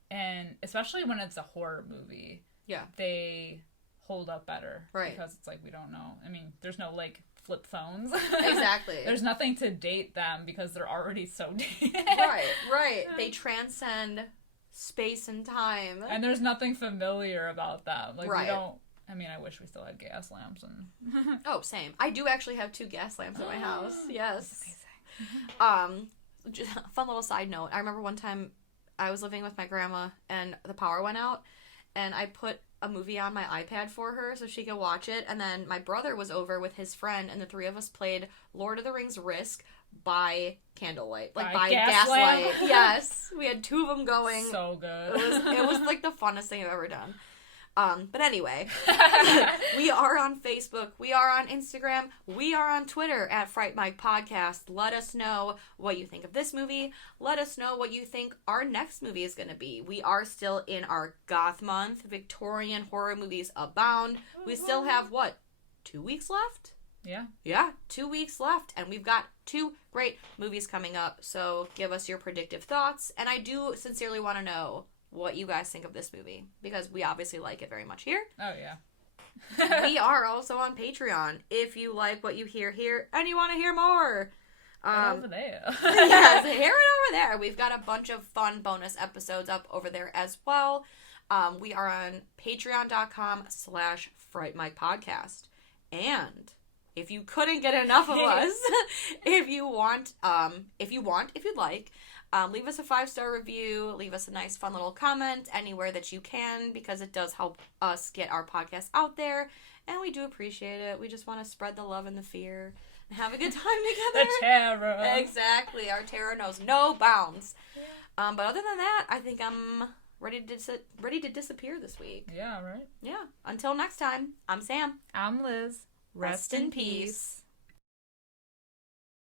And especially when it's a horror movie. Yeah. They hold up better. Right. Because it's like, we don't know. I mean, there's no, like, flip phones. Exactly. There's nothing to date them because they're already so dated. Right. They transcend space and time. And there's nothing familiar about them. Like, we don't... I mean, I wish we still had gas lamps and... Oh, same. I do actually have 2 gas lamps in my house. Yes. Just a fun little side note. I remember one time I was living with my grandma and the power went out and I put a movie on my iPad for her so she could watch it, and then my brother was over with his friend and the 3 of us played Lord of the Rings Risk by candlelight, like by gaslight. Yes, we had 2 of them going. So good. It was like the funnest thing I've ever done. But anyway, we are on Facebook, we are on Instagram, we are on Twitter at Fright Mike Podcast. Let us know what you think of this movie. Let us know what you think our next movie is going to be. We are still in our goth month. Victorian horror movies abound. We still have, 2 weeks left? Yeah, 2 weeks left. And we've got 2 great movies coming up. So give us your predictive thoughts. And I do sincerely want to know what you guys think of this movie, because we obviously like it very much here. Oh, yeah. We are also on Patreon. If you like what you hear here and you want to hear more. Over there. Yes, hear it over there. We've got a bunch of fun bonus episodes up over there as well. We are on patreon.com/FrightMikePodcast. And if you couldn't get enough of us, if you'd like, leave us a 5-star review, leave us a nice fun little comment anywhere that you can, because it does help us get our podcast out there, and we do appreciate it. We just want to spread the love and the fear and have a good time together. The terror. Exactly. Our terror knows no bounds. Yeah. But other than that, I think I'm ready to disappear this week. Yeah, right? Yeah. Until next time, I'm Sam. I'm Liz. Rest in peace.